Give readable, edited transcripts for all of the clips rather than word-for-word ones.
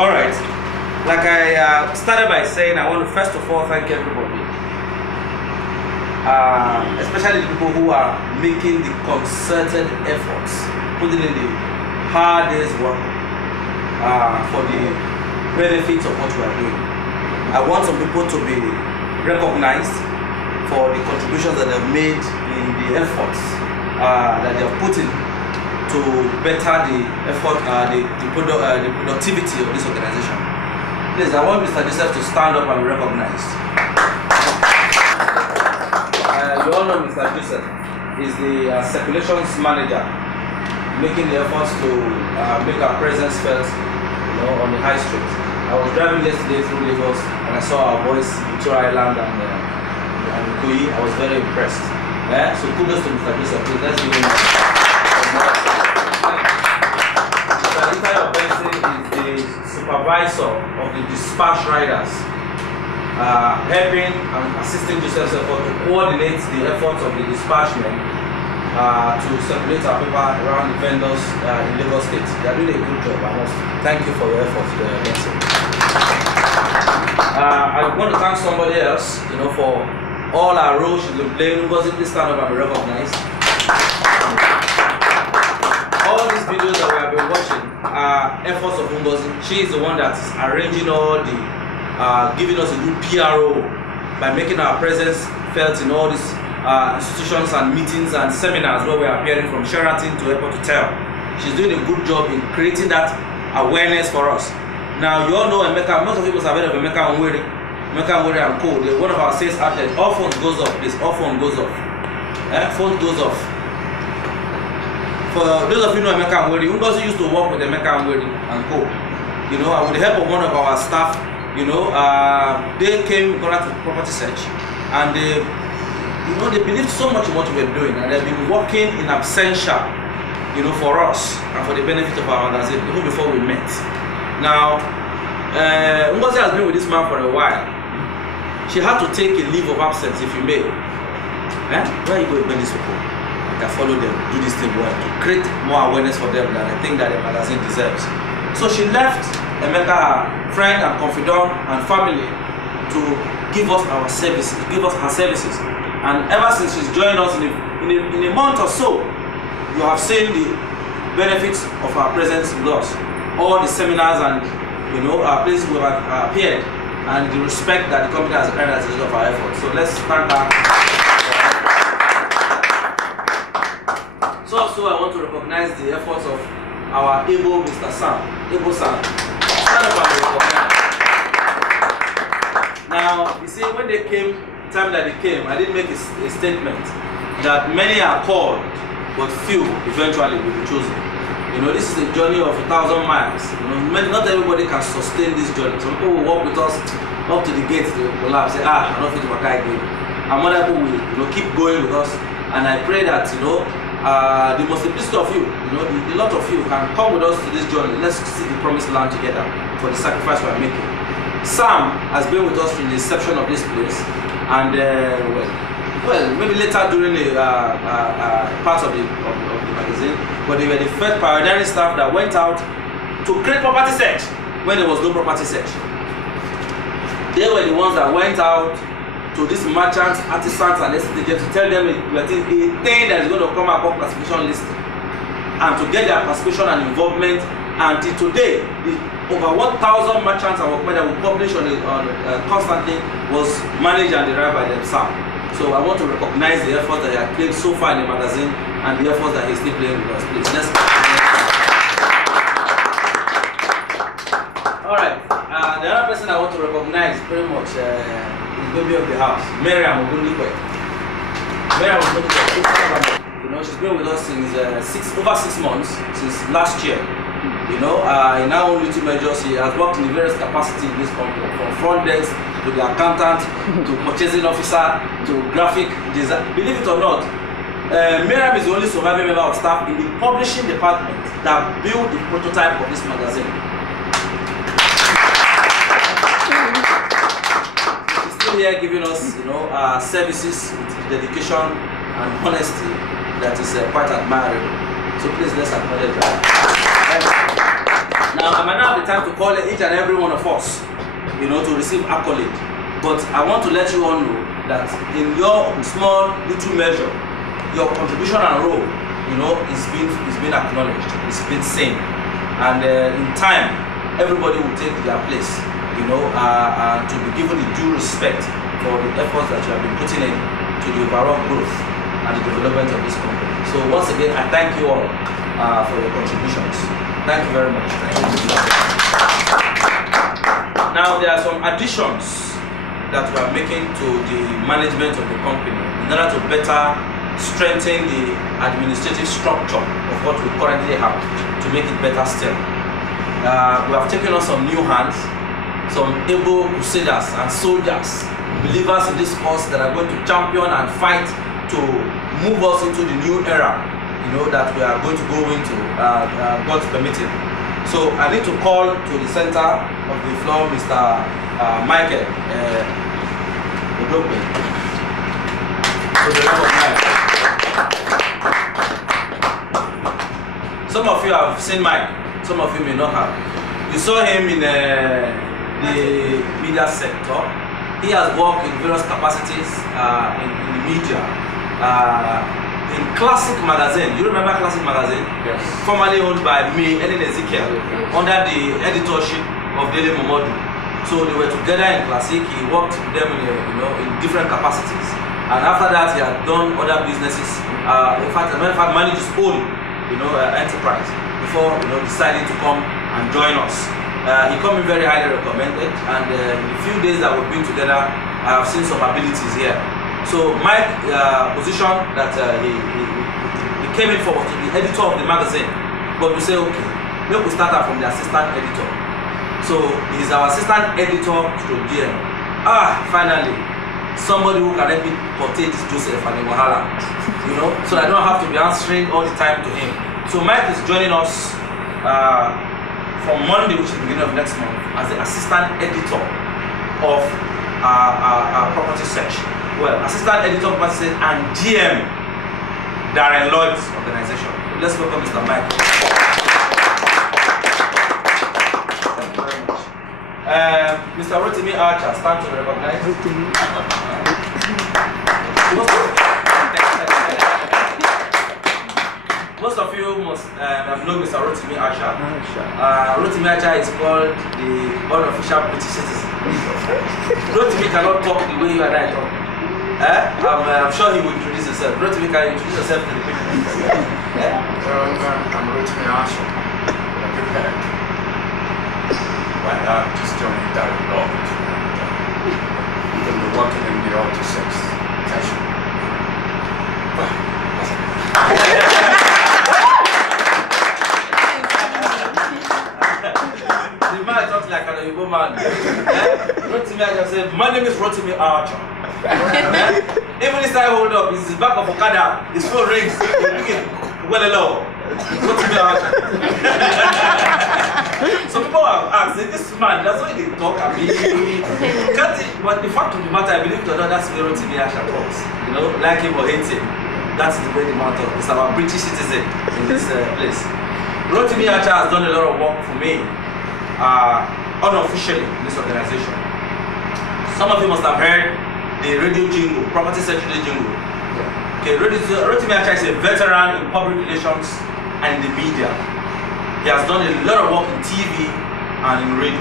All right. Like I started by saying, I want to first of all thank everybody, especially the people who are making the concerted efforts, putting in the hard day's work for the benefits of what we are doing. I want some people to be recognized for the contributions that they've made in the efforts that they have put in to better the effort, the productivity of this organization. Please, I want Mr. Joseph to stand up and be recognized. You all know Mr. Joseph is the circulations manager, making the efforts to make our presence felt, on the high street. I was driving yesterday through Lagos and I saw our boys in Victoria Island and Ikoyi. I was very impressed. So kudos to Mr. Joseph. Please, let's give him is the supervisor of the dispatch riders, helping and assisting Joseph to coordinate the efforts of the dispatchmen to circulate our paper around the vendors in Lagos State. They are doing a good job. I must thank you for your efforts, Benson. I want to thank somebody else, for all our roles she's been playing. Ngozi, please stand up and be recognized. All these videos that we have been watching are efforts of Ngozi. She is the one that is arranging all the, giving us a good PRO by making our presence felt in all these institutions and meetings and seminars where we are appearing from Sheraton to Airport Hotel. She's doing a good job in creating that awareness for us. Now, you all know Emeka, most of you have heard of Emeka Onwere and Co. They're one of our sales outlets. All phones goes off, please. All phone goes off. Phone goes off. For those of you know Emeka Onwere, Ngozi used to work with Emeka Onwere and Co. And with the help of one of our staff, they came to property search and they believed so much in what we were doing, and they've been working in absentia, for us and for the benefit of our organization, even before we met. Now, Ngozi has been with this man for a while. She had to take a leave of absence, if you may. Where are you going to bring these people? I can follow them, do this thing well, to create more awareness for them that I think that the magazine deserves. So she left Emeka, her friend and confidant and family, to give us our services, give us her services. And ever since she's joined us in a month or so, you have seen the benefits of our presence with us. All the seminars and places we have appeared, and the respect that the company has earned as a result of our efforts. So let's thank her. So also I want to recognize the efforts of our able Mr. Sam. Able Sam. Stand up and be recognized. Now, you see, when they came, time that they came, I didn't make a statement that many are called, but few eventually will be chosen. This is a journey of 1,000 miles. Not everybody can sustain this journey. Some people will walk with us up to the gate, they will collapse, say, I don't fit what I gave. And other people will keep going with us. And I pray that the most simplicity of you, a lot of you can come with us to this journey. Let's see the promised land together for the sacrifice we are making. Sam has been with us from the inception of this place, and maybe later during the part of the magazine, but they were the first pioneering staff that went out to create property search when there was no property search. They were the ones that went out to these merchants, artisans, and estate agents to tell them a thing that is going to come up on classification list, and to get their participation and involvement. Until today, the over 1,000 merchants and workmen that we publish constantly was managed and derived by themselves. So I want to recognize the efforts that he has played so far in the magazine and the efforts that he's still playing with us. Please, let's. All right. The other person I want to recognize very much is the baby of the house, Miriam Odokpe. Miriam Odokpe. She's been with us since over 6 months, since last year. In our own little measures, she has worked in the various capacities in this company, from front desk to the accountant, to purchasing officer, to graphic design. Believe it or not, Miriam is the only surviving member of staff in the publishing department that built the prototype of this magazine. She's still here giving us, services with dedication and honesty that is quite admirable. So please, let's acknowledge that. Now, I might not have the time to call each and every one of us, you know, to receive accolade. But I want to let you all know that in your small little measure, your contribution and role, you know, is being acknowledged, it's been seen, and in time, everybody will take their place, you know, to be given the due respect for the efforts that you have been putting in to the overall growth and the development of this company. So once again, I thank you all for your contributions. Thank you very much. Now there are some additions that we are making to the management of the company in order to better strengthen the administrative structure of what we currently have to make it better still. We have taken on some new hands, some able crusaders and soldiers, believers in this cause that are going to champion and fight to move us into the new era, you know, that we are going to go into, God's permitting. So I need to call to the center of the floor Mr. Michael Odokpe. Some of you have seen Mike, some of you may not have. You saw him in the media sector. He has worked in various capacities in the media. In Classic Magazine, you remember Classic Magazine? Yes. Formerly owned by me, Ellen Ezekiel, under the editorship of Daily Momodu. So they were together in Classic. He worked with them in different capacities. And after that, he had done other businesses. In fact, managed his own, enterprise before deciding to come and join us. He came in very highly recommended, and in the few days that we've been together, I have seen some abilities here. So my position that he came in for was to be editor of the magazine, but we say, okay, maybe we start out from the assistant editor. So he's our assistant editor to DM. Finally, somebody who can help me portray this Joseph and Wahala, so I don't have to be answering all the time to him. So Mike is joining us from Monday, which is the beginning of next month, as the assistant editor of our property section. Well, assistant editor of property section and GM Darren Lloyds organization. Let's welcome Mr. Mike. Thank you very much. Mr. Rotimi Archer, stand to recognize. Most of you must have known Mr. Rotimi Archer. Rotimi Archer is called the unofficial British citizen. Rotimi cannot talk the way you and I talk. I'm sure he will introduce himself. Rotimi, can you introduce yourself to the people? I'm Rotimi Archer. I'm just joining Darren Lloyds. We're working in the Otohwo section. The man talks like an Igbo man. Rotimi Archer said, my name is Rotimi Archer. Even this time hold up, his back of Okada, his phone rings, he's looking well alone. Rotimi Archer. Some people have asked, this man, that's why they talk, but the fact of the matter, I believe that's where Rotimi Archer talks. Like him or hate him, that's the way the man talks. It's our British citizen in this place. Rotimi Archer has done a lot of work for me, unofficially in this organization. Some of you must have heard the radio jingle, property section jingle. Okay, Rotimi Archer is a veteran in public relations and in the media. He has done a lot of work in TV and in radio.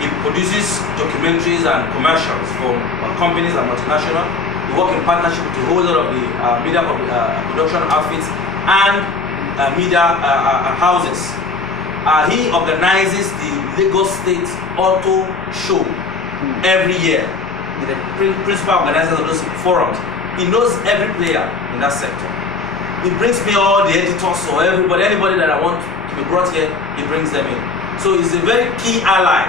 He produces documentaries and commercials for companies and multinational. He works in partnership with a whole lot of the media production outfits and media houses. He organizes the Lagos State Auto Show every year. The principal organizer of those forums. He knows every player in that sector. He brings me all the editors or anybody that I want to be brought here, he brings them in. So he's a very key ally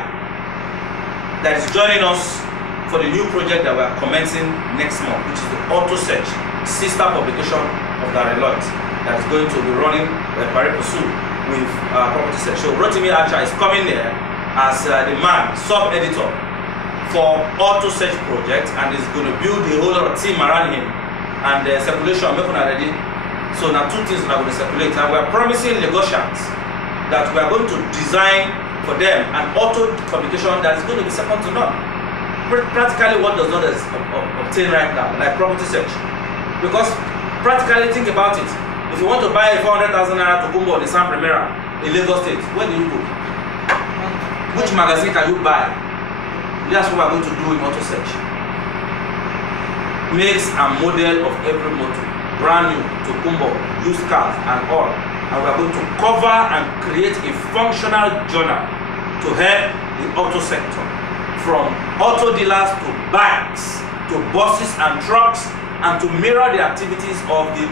that is joining us for the new project that we are commencing next month, which is the Auto Search, sister publication of Darren Lloyds, that is going to be running pari passu with Property Search. So Rotimi Archer is coming there as the man, sub-editor for Auto Search project, and is going to build a whole lot of team around him. And circulation, I'm making already. So now two things are going to circulate, and we're promising Lagosians that we are going to design for them an auto communication that is going to be second to none. Practically what does not obtain right now, like property search. Because practically think about it, if you want to buy a 400,000 naira Tokumbo on the San Primera in Lagos State, where do you go? Which magazine can you buy? That's what we're going to do in auto search. Makes and model of every motor, brand new, Tokumbo, used cars and all. And we are going to cover and create a functional journal to help the auto sector, from auto dealers to banks to buses and trucks, and to mirror the activities of the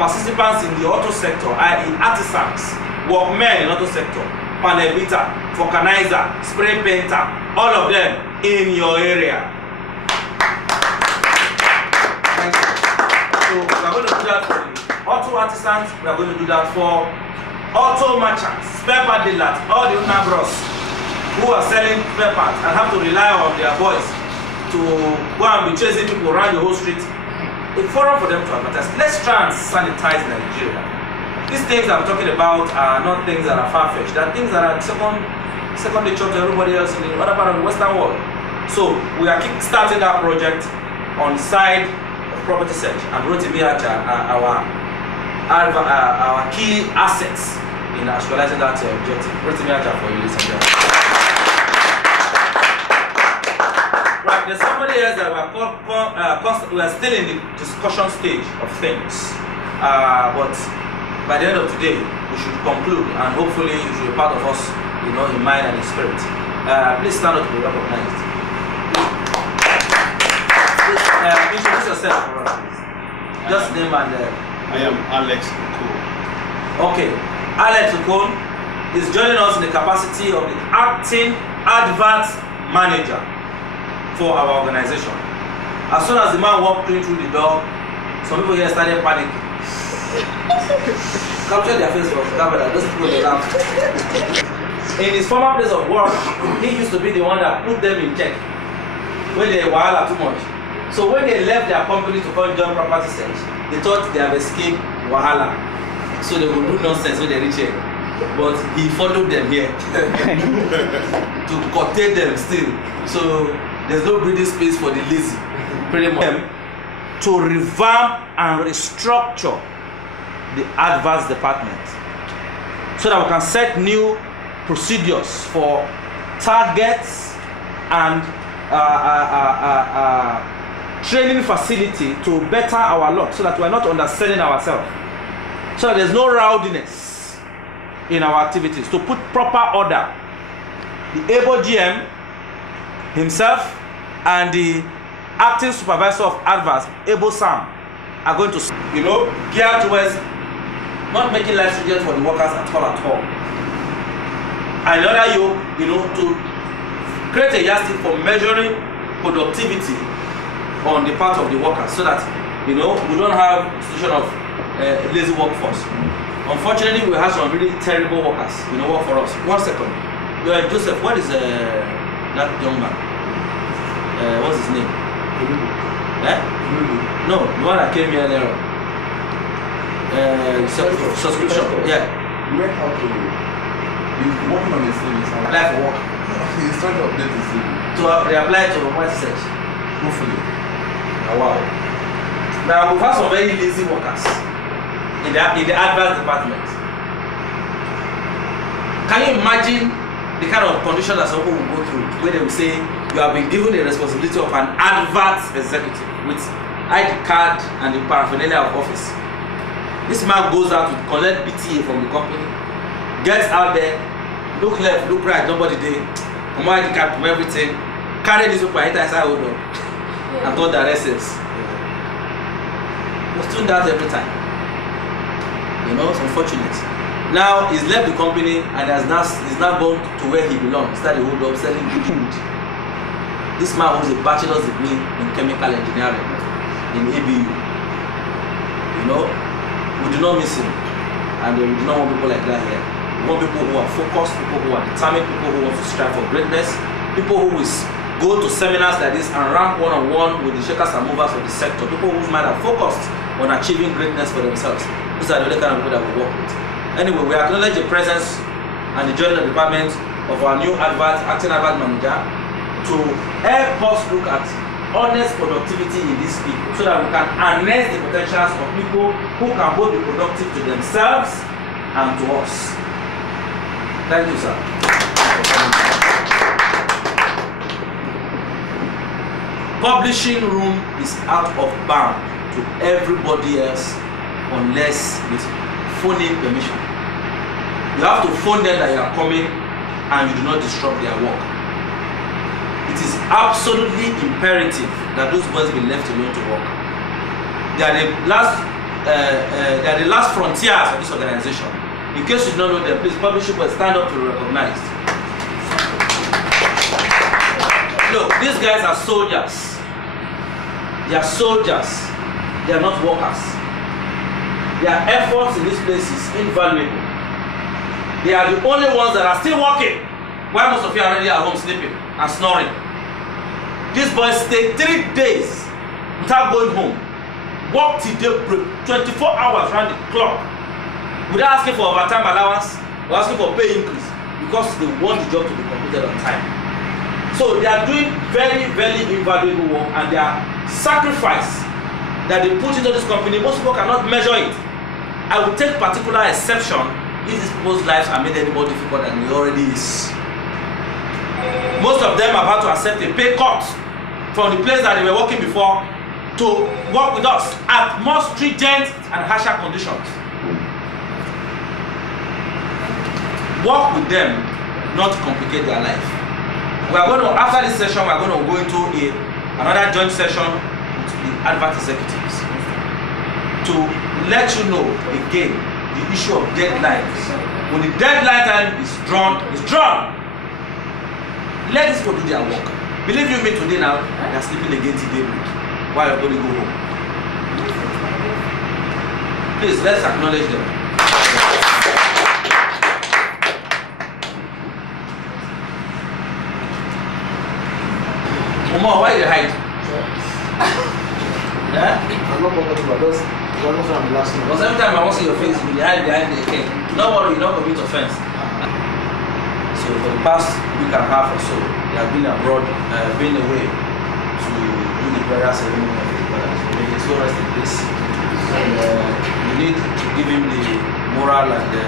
participants in the auto sector, i.e. artisans, workmen in auto sector, panel beater, vulcanizer, spray painter, all of them in your area. Thank you. So we are going to do that for the auto artisans, we are going to do that for auto merchants, spare part dealers, all the Unabros who are selling spare parts and have to rely on their voice to go and be chasing people around the whole street. A forum for them to advertise. Let's try and sanitize Nigeria. These things I'm talking about are not things that are far-fetched. They are things that are second nature to everybody else in the other part of the Western world. So we are kick-starting that project on the side of property search, and Rotimi Acha are our key assets in actualizing that objective. Rotimi Acha for you, ladies and gentlemen. Right, there's somebody else that we are still in the discussion stage of things, but by the end of today we should conclude, and hopefully you should be part of us, in mind and in spirit. Please stand up to be recognized. Please introduce yourself for us, please. Just name and I am Alex Okon. Okay, Alex Okon is joining us in the capacity of the acting advert manager for our organization. As soon as the man walked in through the door, some people here started panicking. Capture their face for camera, those people they laugh. In his former place of work, he used to be the one that put them in check when they wahala too much. So when they left their company to come join property search, they thought they have escaped wahala. So they would do nonsense when they reach here. But he followed them here to curtail them still. So there's no breathing space for the lazy. Pretty much. To revamp and restructure the adverts department so that we can set new procedures for targets and training facility to better our lot, so that we are not underselling ourselves, so that there's no rowdiness in our activities, to put proper order. The able GM himself and the acting supervisor of adverts, Able Sam, are going to, gear towards not making life stringent for the workers at all. And another to create a yardstick for measuring productivity on the part of the workers, so that we don't have a situation of lazy workforce. Unfortunately, we have some really terrible workers work for us. 1 second. Joseph, what is that young man? What's his name? No, the one that came here earlier. Subscription. Yeah. You went out to. He's working on his CV. Apply for work. He's trying to update his CV. To reapply to property search. Hopefully. Oh, wow. Now we've had some very lazy workers in the advert department. Can you imagine the kind of condition that some people will go through, where they will say you have been given the responsibility of an advert executive with ID card and the paraphernalia of office? This man goes out to collect PTA from the company, gets out there, look left, look right, nobody there, come on, ID card, from everything, carry this paper, enter inside hold on, and told the RSS. He's doing that every time. It's unfortunate. Now he's left the company and he's now gone to where he belongs, started hold up, selling good food. This man holds a bachelor's degree in chemical engineering in ABU. We do not miss him, and we do not want people like that here. We want people who are focused, people who are determined, people who want to strive for greatness, people who will go to seminars like this and rank one-on-one with the shakers and movers of the sector, people whose mind are focused on achieving greatness for themselves. These are the only kind of people that we work with. Anyway, we acknowledge the presence and the joining of the department of our new acting advert manager to help us look at honest productivity in these people so that we can harness the potentials of people who can both be productive to themselves and to us. Thank you, sir. Publishing room is out of bound to everybody else unless with phoning permission. You have to phone them that you are coming and you do not disrupt their work. It is absolutely imperative that those boys be left alone to work. They are the last frontiers of this organization. In case you don't know them, please publishing boys stand up to be recognized. Look, these guys are soldiers. They are soldiers. They are not workers. Their efforts in this place is invaluable. They are the only ones that are still working while most of you are already at home sleeping and snoring. These boys stay 3 days without going home. Work till they break 24 hours round the clock without asking for overtime allowance or asking for pay increase because they want the job to be completed on time. So they are doing very, very invaluable work, and their sacrifice that they put into this company, most people cannot measure it. I will take particular exception if these people's lives are made any more difficult than it already is. Most of them have had to accept a pay cut from the place that they were working before to work with us at more stringent and harsher conditions. Work with them, not complicate their life. We are going to, after this session, we are going to go into another joint session with the advert executives to let you know again the issue of deadlines. When the deadline time is drawn, it's drawn. Let these people do their work. Believe you me, today now, they are sleeping again till daybreak while you're going to go home. Please, let's acknowledge them. Umar, why you hide? Yeah? I'm not comfortable, just almost on the last one. Because every time I want to see your face, you hide behind the cake. Don't worry, you don't commit offense. So for the past week and a half or so, they have been abroad, been away to do the prayer ceremony of the brothers. May his soul rest in peace. And you need to give him the moral and the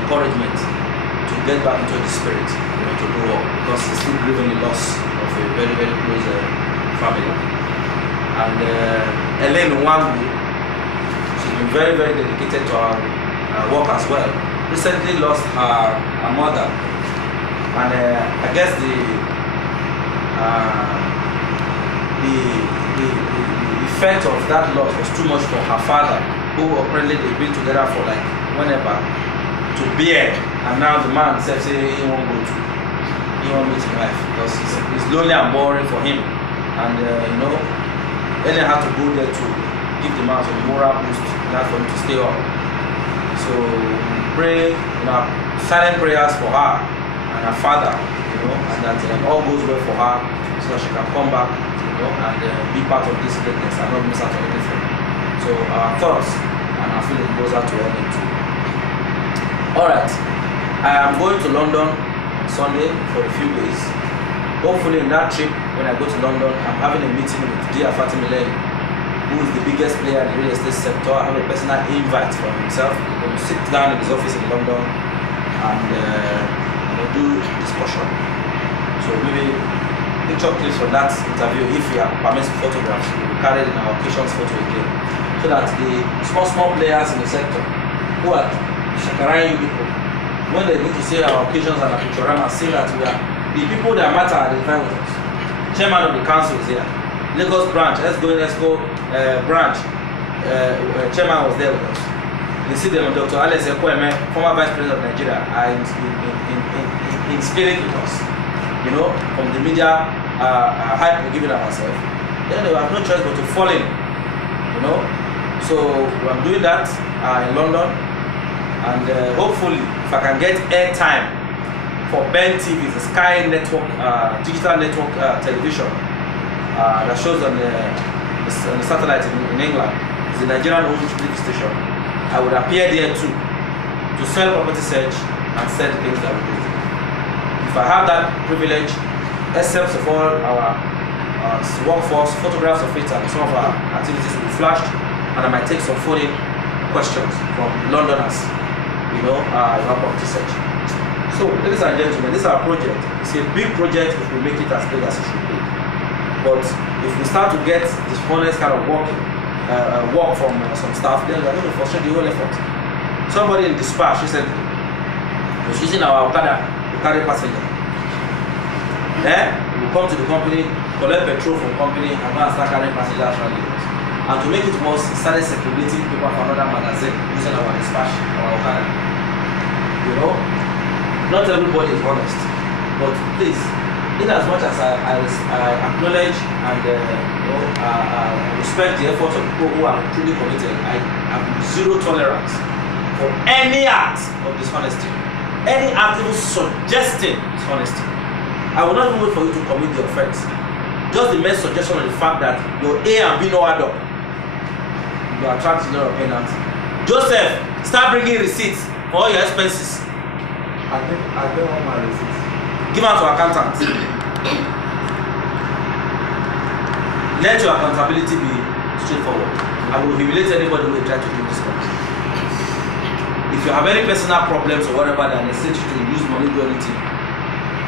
encouragement to get back into the spirit, to go up, because he's still grieving the loss of a very, very close family. And Elaine Wangu, she's been very, very dedicated to her work as well. Recently lost her mother, and I guess the effect of that loss was too much for her father, who apparently they've been together for like whenever, to bear. And now the man said he won't go to, he won't meet his wife because it's lonely and boring for him. And Ellen had to go there to give the man some moral boost, not for him to stay up. So pray, silent prayers for her and her father, and that all goes well for her, so she can come back, and be part of this greatness and not miss out on anything. So our thoughts and our feeling goes out to Ellen too. All right, I am going to London on Sunday for a few days. Hopefully in that trip, when I go to London, I'm having a meeting with Dia Fatimile, who is the biggest player in the real estate sector. I have a personal invite from himself. We're going to sit down in his office in London and do discussion. So maybe picture clips from that interview, if we are permitted photographs, will be carried in our occasions photo again. So that the small players in the sector who are shakaraing you people, when they need to see our occasions and our picturama, see that we are the people that matter are the with us. Chairman of the council is here. Lagos branch, let's go branch. Chairman was there with us. You see them, Dr. Alex Ekweme, former Vice President of Nigeria, are in spirit with us. From the media hype we're giving ourselves. Then they have no choice but to fall in. So I'm doing that in London, and hopefully, if I can get airtime for Ben TV, the Sky Network, digital network television that shows on the satellite in England. It's a Nigerian owned TV station. I would appear there too to sell property search and said things that we did. If I have that privilege, except of all our workforce, photographs of it and some of our activities will be flashed, and I might take some phone questions from Londoners, in our property search. So, ladies and gentlemen, this is our project. It's a big project if we make it as big as it should be. But if we start to get this honest kind of work from some staff, then we're going to frustrate the whole effort. Somebody in dispatch recently was using our Okada to carry passenger. We come to the company, collect petrol from the company, and go and start carrying passengers from Lagos. And to make it worse, he started circulating paper for another magazine using our dispatch, our Okada. Not everybody is honest, but please, in as much as I acknowledge and respect the efforts of people who are truly committed, I have zero tolerance for any act of dishonesty, any act even suggesting dishonesty. I will not even wait for you to commit the offense. Just the mere suggestion of the fact that your A and B no add up, you attract a lot of penalty. Joseph, start bringing receipts for all your expenses. I think all my receipts. Give out to accountant. Let your accountability be straightforward. I will humiliate anybody who will try to do this company. If you have any personal problems or whatever that necessitates you to use money to do anything,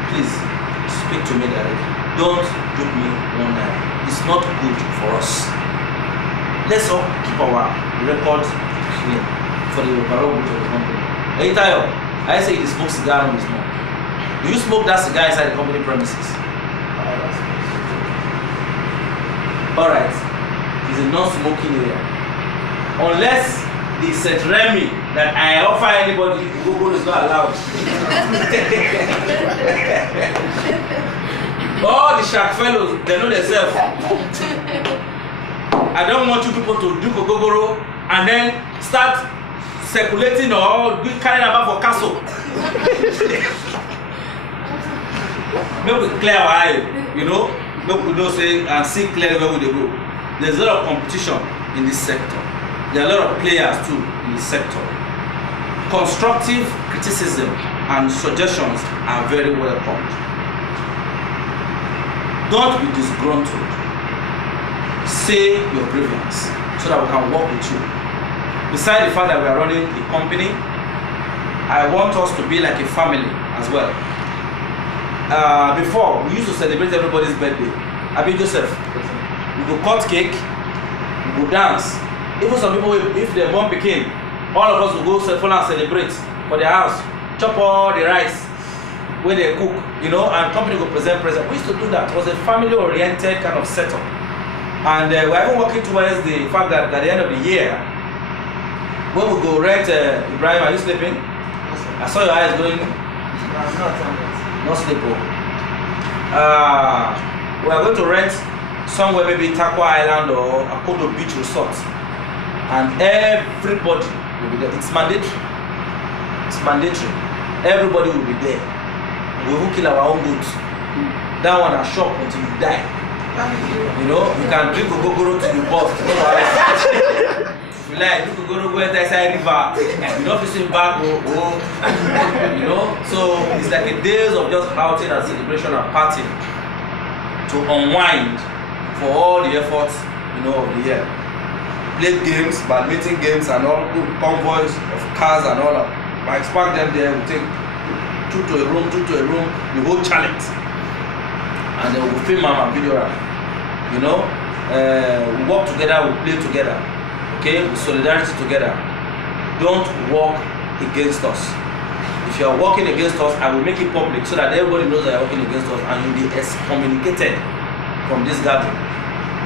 please speak to me directly. Don't give me one naira. It's not good for us. Let's all keep our records clean for the overall good of the company. Anytime I say you smoke cigar on this month. Do you smoke that cigar inside the company premises? Alright, it's a non-smoking area. Unless the set Remy that I offer anybody Google is not allowed. All the shark fellows, they know themselves. I don't want you people to do Gogoro and then start circulating or carrying about for castle. Maybe we clear our eye, maybe we don't say and see clearly where they go. There's a lot of competition in this sector. There are a lot of players too in this sector. Constructive criticism and suggestions are very welcomed. Don't be disgruntled. Say your grievance so that we can work with you. Besides the fact that we are running a company, I want us to be like a family as well. Before, we used to celebrate everybody's birthday. Abi Joseph, we go cut cake, we go dance. Even some people, if their mom became, all of us will go and celebrate for their house, chop all the rice when they cook, and company will present present. We used to do that. It was a family-oriented kind of setup. And we're even working towards the fact that at the end of the year, when we go rent, Ibrahim, are you sleeping? I saw your eyes going. Not sleeping. We are going to rent somewhere, maybe Takwa Island or Akodo Beach Resort, and everybody will be there. It's mandatory. It's mandatory. Everybody will be there. We will kill our own goods. That one are shop until you die. You can drink Gogoro to the boss. If you like, you go inside river. You don't feel back, So it's like a days of just outing and celebration and party to unwind for all the efforts, of the year. Play games, badminton games, and all convoys of cars and all that. I expect them there. We take two to a room, the whole challenge, and then we film and video. We work together, we play together. Okay, with solidarity together. Don't work against us. If you are working against us, I will make it public so that everybody knows that you are working against us and you'll be excommunicated from this gathering.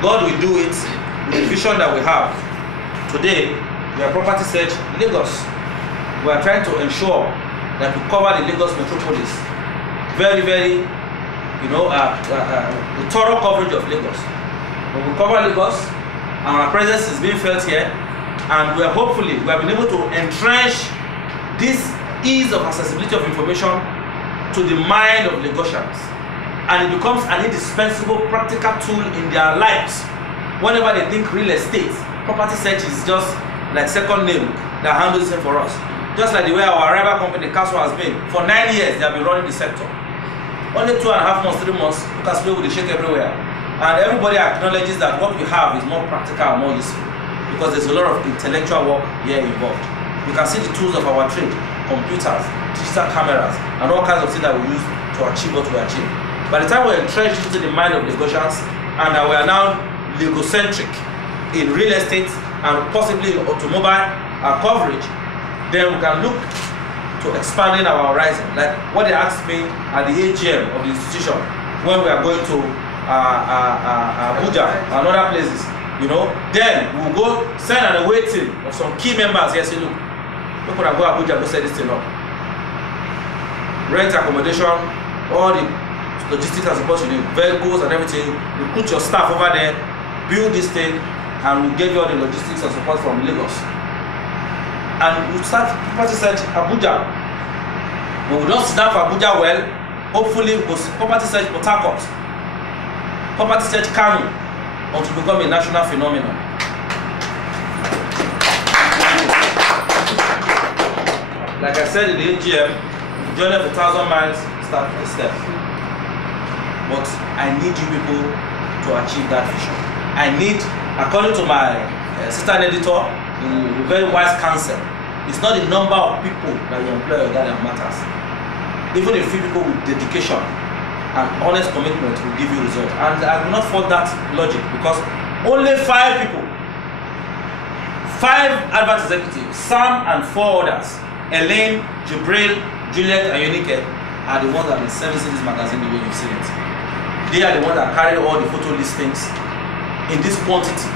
God will do it with the vision that we have. Today, we are property search in Lagos. We are trying to ensure that we cover the Lagos metropolis. Very, very, the thorough coverage of Lagos. When we cover Lagos, and our presence is being felt here, and we have been able to entrench this ease of accessibility of information to the mind of Lagosians, and it becomes an indispensable practical tool in their lives. Whenever they think real estate, property search is just like second name that handles it for us. Just like the way our rival company, Castle, has been. For 9 years, they have been running the sector. Only 2.5 months, 3 months, you can play with the shake everywhere. And everybody acknowledges that what we have is more practical and more useful because there's a lot of intellectual work here involved. You can see the tools of our trade, computers, digital cameras, and all kinds of things that we use to achieve what we achieve. By the time we're entrenched into the mind of Lagosians and we are now Lagocentric in real estate and possibly in automobile coverage, then we can look to expanding our horizon. Like what they asked me at the AGM of the institution when we are going to Abuja and other places, you know, then we'll go send an away team of some key members here, say, look, we could go Abuja, go set this thing up. Rent accommodation, all the logistics and support you need, vehicles and everything, recruit your staff over there, build this thing, and we'll give you all the logistics and support from Lagos. And we'll start property search Abuja. When we don't sit down for Abuja well, hopefully we'll property search Port Harcourt, property search Kano, until we become a national phenomenon. Like I said in the AGM, the journey of 1,000 miles starts with a step. But I need you people to achieve that vision. I need, according to my assistant editor, a very wise counsel, it's not the number of people that you employ that matters. Even a few people with dedication and honest commitment will give you results. And I will not fault that logic because only 5 people, 5 advert executives, Sam and 4 others, Elaine, Jibril, Juliet, and Unique, are the ones that have been servicing this magazine the way you've seen it. They are the ones that carry all the photo listings in this quantity.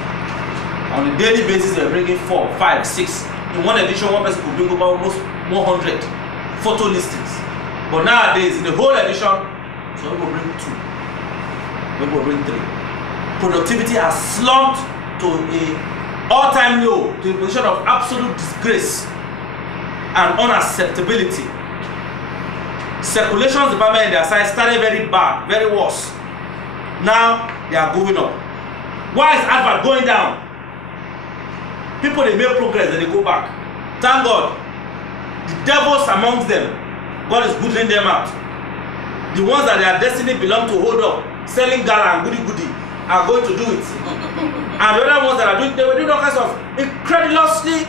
On a daily basis, they're bringing 4, 5, 6. In one edition, one person could bring about almost 100 photo listings. But nowadays, in the whole edition, some people bring 2, some people bring 3. Productivity has slumped to an all-time low, to a position of absolute disgrace and unacceptability. Circulations department in their side started very bad, very worse. Now they are going up. Why is advert going down? People, they make progress and they go back. Thank God, the devils amongst them, God is gooding them out. The ones that their destiny belong to hold up, selling gala and goody are going to do it. And the other ones that are doing, they will do all kinds of incredulously,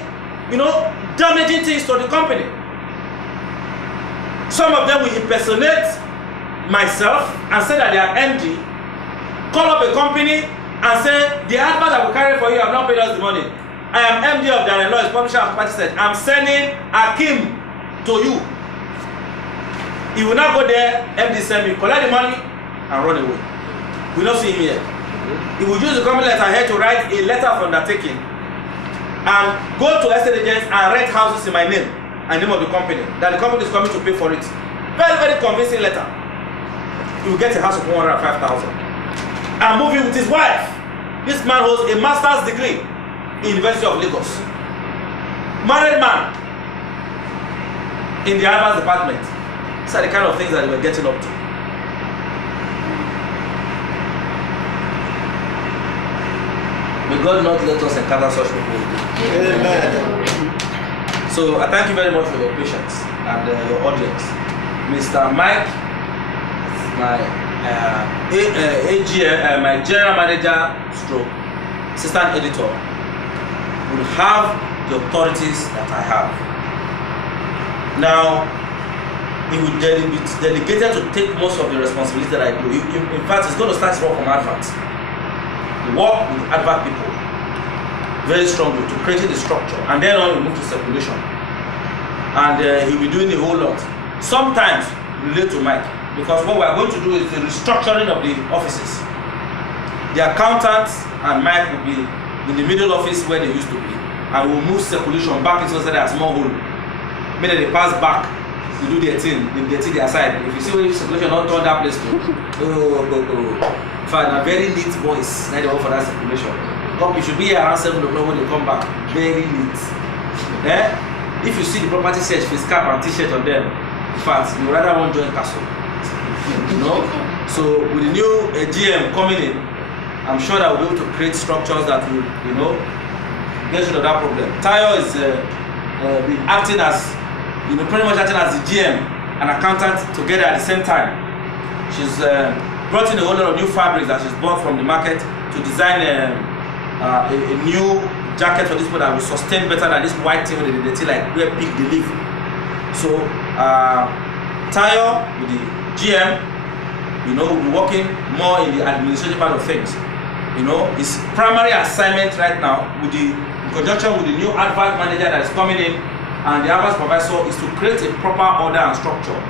you know, damaging things to the company. Some of them will impersonate myself and say that they are MD, call up a company and say, the advert that we carry for you have not paid us the money. I am MD of Darren Lloyds, publisher of Party Search. I'm sending Akim to you. He will not go there, MD send me, collect the money, and run away. We don't see him here. He will use the company letterhead to write a letter of undertaking and go to estate agents and rent houses in my name and name of the company, that the company is coming to pay for it. Very, very convincing letter. He will get a house of 105,000 and move in with his wife. This man holds a master's degree in University of Lagos. Married man in the advance department. These are the kind of things that they were getting up to. May God not let us encounter such people. Amen. So I thank you very much for your patience and your audience. Mr. Mike, my AGM, my general manager, stroke assistant editor, will have the authorities that I have. Now, he will be delegated to take most of the responsibility that I do. In fact, it's going to start work from advert. Work with advert people very strongly to create the structure, and then on we move to circulation. And he'll be doing a whole lot. Sometimes relate to Mike, because what we are going to do is the restructuring of the offices. The accountants and Mike will be in the middle office where they used to be, and we'll move circulation back into a small hole. Meaning they pass back to do their thing, their side. If you see where circulation don't turn that place to, find a very neat boys, now they offer that circulation. Come, you should be here around 7 o'clock when they come back. Very neat. If you see the property search face cap and t-shirt on them, in fact, you rather want to join Castle. You know? So with the new GM coming in, I'm sure that we'll be able to create structures that will, you know, get rid of that problem. Tayo is been acting as pretty much acting as the GM and accountant together at the same time. She's brought in a whole lot of new fabrics that she's bought from the market to design a new jacket for this people that will sustain better than this white thing with the like where pig they live. So Tayo with the GM, will be working more in the administrative part of things. His primary assignment right now, in conjunction with the new advert manager that is coming in and the advert supervisor, is to create a proper order and structure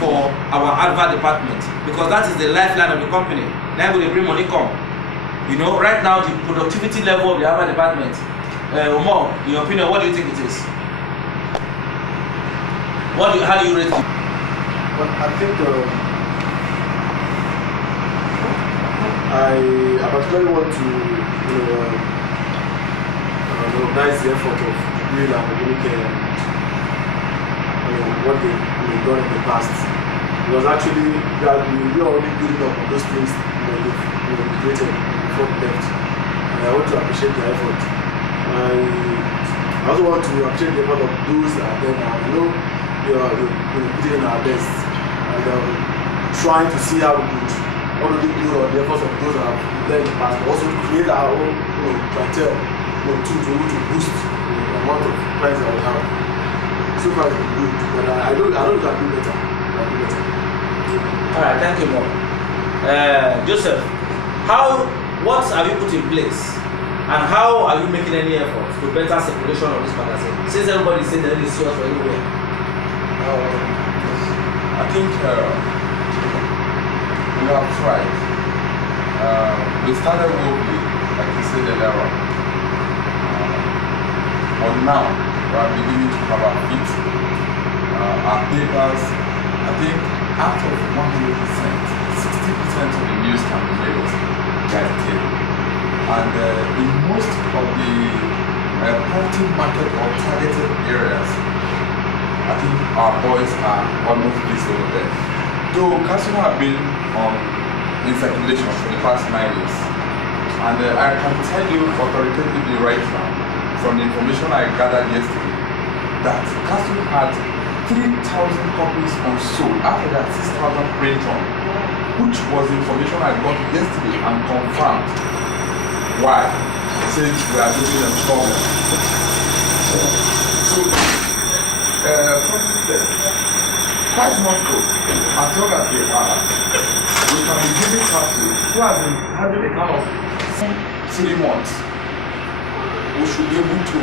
for our advert department, because that is the lifeline of the company. Now we bring money come. Right now the productivity level of the advert department, Omo, in your opinion, what do you think it is? How do you rate it? Well, I think I particularly want to recognize the effort of doing and unique what they've done in the past. Because actually we are already building up on those things they've created before we left. And I want to appreciate their effort. I also want to appreciate the effort of those that then we are putting in our best and trying to see how we could not only build on the efforts of those that have been there in the past, but also to create our own clientele to be able to boost the amount of clients that we have. So far it's been good, but I know we can do better. Alright, thank you, Mom. Joseph, what have you put in place and how are you making any efforts to better circulation of this magazine? Since everybody said that they see us anywhere. I think we have tried. We started locally, like you said earlier, but now we are beginning to have our feet. Our papers, I think out of 100%, 60% of the news can be made of guaranteed. And in most of the property market or targeted areas, I think our boys are almost busy over there. Though Casino have been in circulation for the past 9 years. And I can tell you authoritatively right now, from the information I gathered yesterday, that Casino had 3,000 copies unsold after that 6,000 print run, which was the information I got yesterday and confirmed. Why? Since we are losing them trouble. So, probably 5 months ago, as long as they are, we can be giving Castle, who has been having a kind of 3 months, we should be able to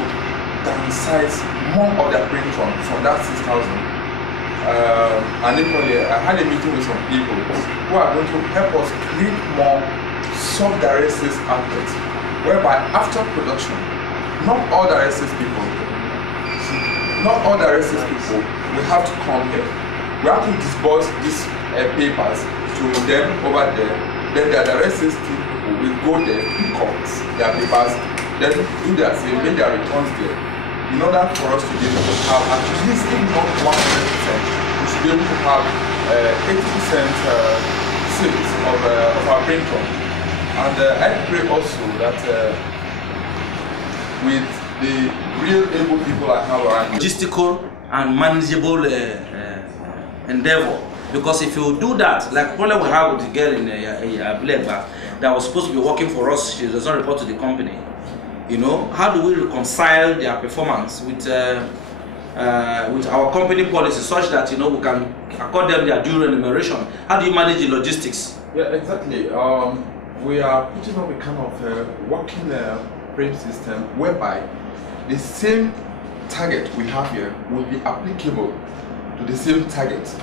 downsize more of their print from that 6,000. And equally, I had a meeting with some people who are going to help us create more sub-direct sales outlets, whereby after production, not all direct sales people will have to come here. We have to disburse these papers to them over there. Then their direct sales people will go there, pick up their papers, then do their sale, make their returns there. In order for us to be able to have at least, if not 100%, we should be able to have 80% sales of our print run. And I pray also that with the real able people I have around, logistical and manageable endeavor. Because if you do that, like the problem we have with the girl in Blegba that was supposed to be working for us, she does not report to the company. How do we reconcile their performance with our company policy such that we can accord them their due remuneration? How do you manage the logistics? Yeah, exactly. We are putting up a kind of working frame system whereby the same target we have here will be applicable to the same target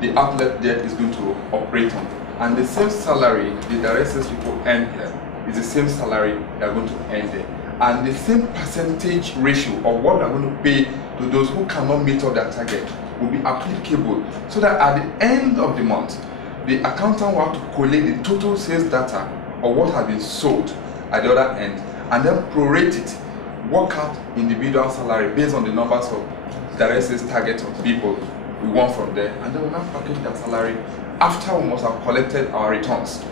the outlet there is going to operate on, and the same salary the direct sales people earn here is the same salary they are going to earn there, and the same percentage ratio of what we are going to pay to those who cannot meet up their target will be applicable, so that at the end of the month the accountant will have to collect the total sales data of what has been sold at the other end and then prorate it, work out individual salary based on the numbers of direct sales target of people we want from there, and then we'll now package that salary after we must have collected our returns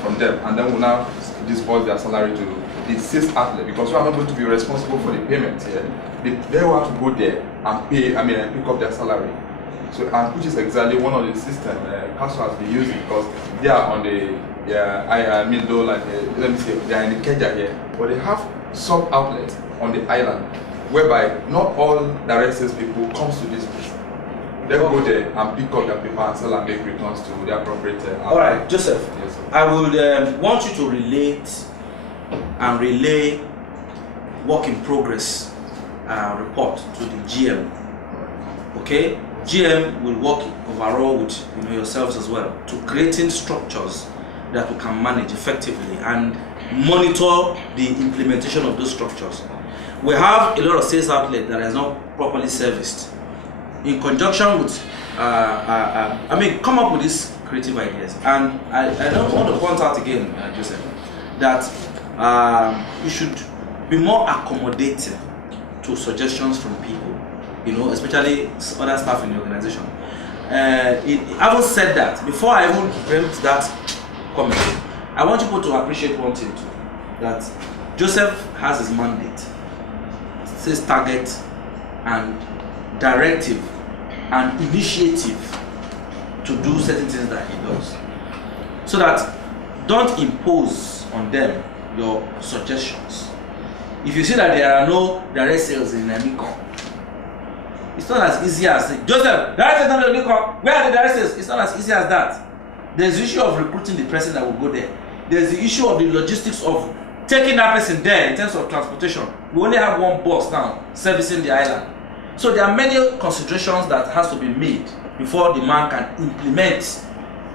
from them, and then we'll now disburse their salary to the sales outlet, because we are not going to be responsible for the payment here. They will have to go there and pay, and pick up their salary. So, and which is exactly one of the systems council has been using, because they are on the, though, like, let me say, they are in the Kenya here, but they have sub outlets on the island, whereby not all direct sales people comes to this place. They go there and pick up their paper and sell and make returns to their appropriate All right, Joseph, yes, sir. I would want you to relate and relay work in progress report to the GM. Okay, GM will work overall with yourselves as well to creating structures that we can manage effectively and monitor the implementation of those structures. We have a lot of sales outlet that is not properly serviced. In conjunction with, come up with these creative ideas. And I don't want to point out again, Joseph, that you should be more accommodating to suggestions from people, especially other staff in the organization. Having said that, before I even preempt that comment, I want people to appreciate one thing too, that Joseph has his mandate, his target and directive and initiative to do certain things that he does. So that don't impose on them your suggestions. If you see that there are no direct sales in Namiko, it's not as easy as Joseph, direct sales not in Namiko, where are the direct sales? It's not as easy as that. There's the issue of recruiting the person that will go there. There's the issue of the logistics of taking that person there in terms of transportation. We only have one bus now servicing the island. So there are many considerations that has to be made before the man can implement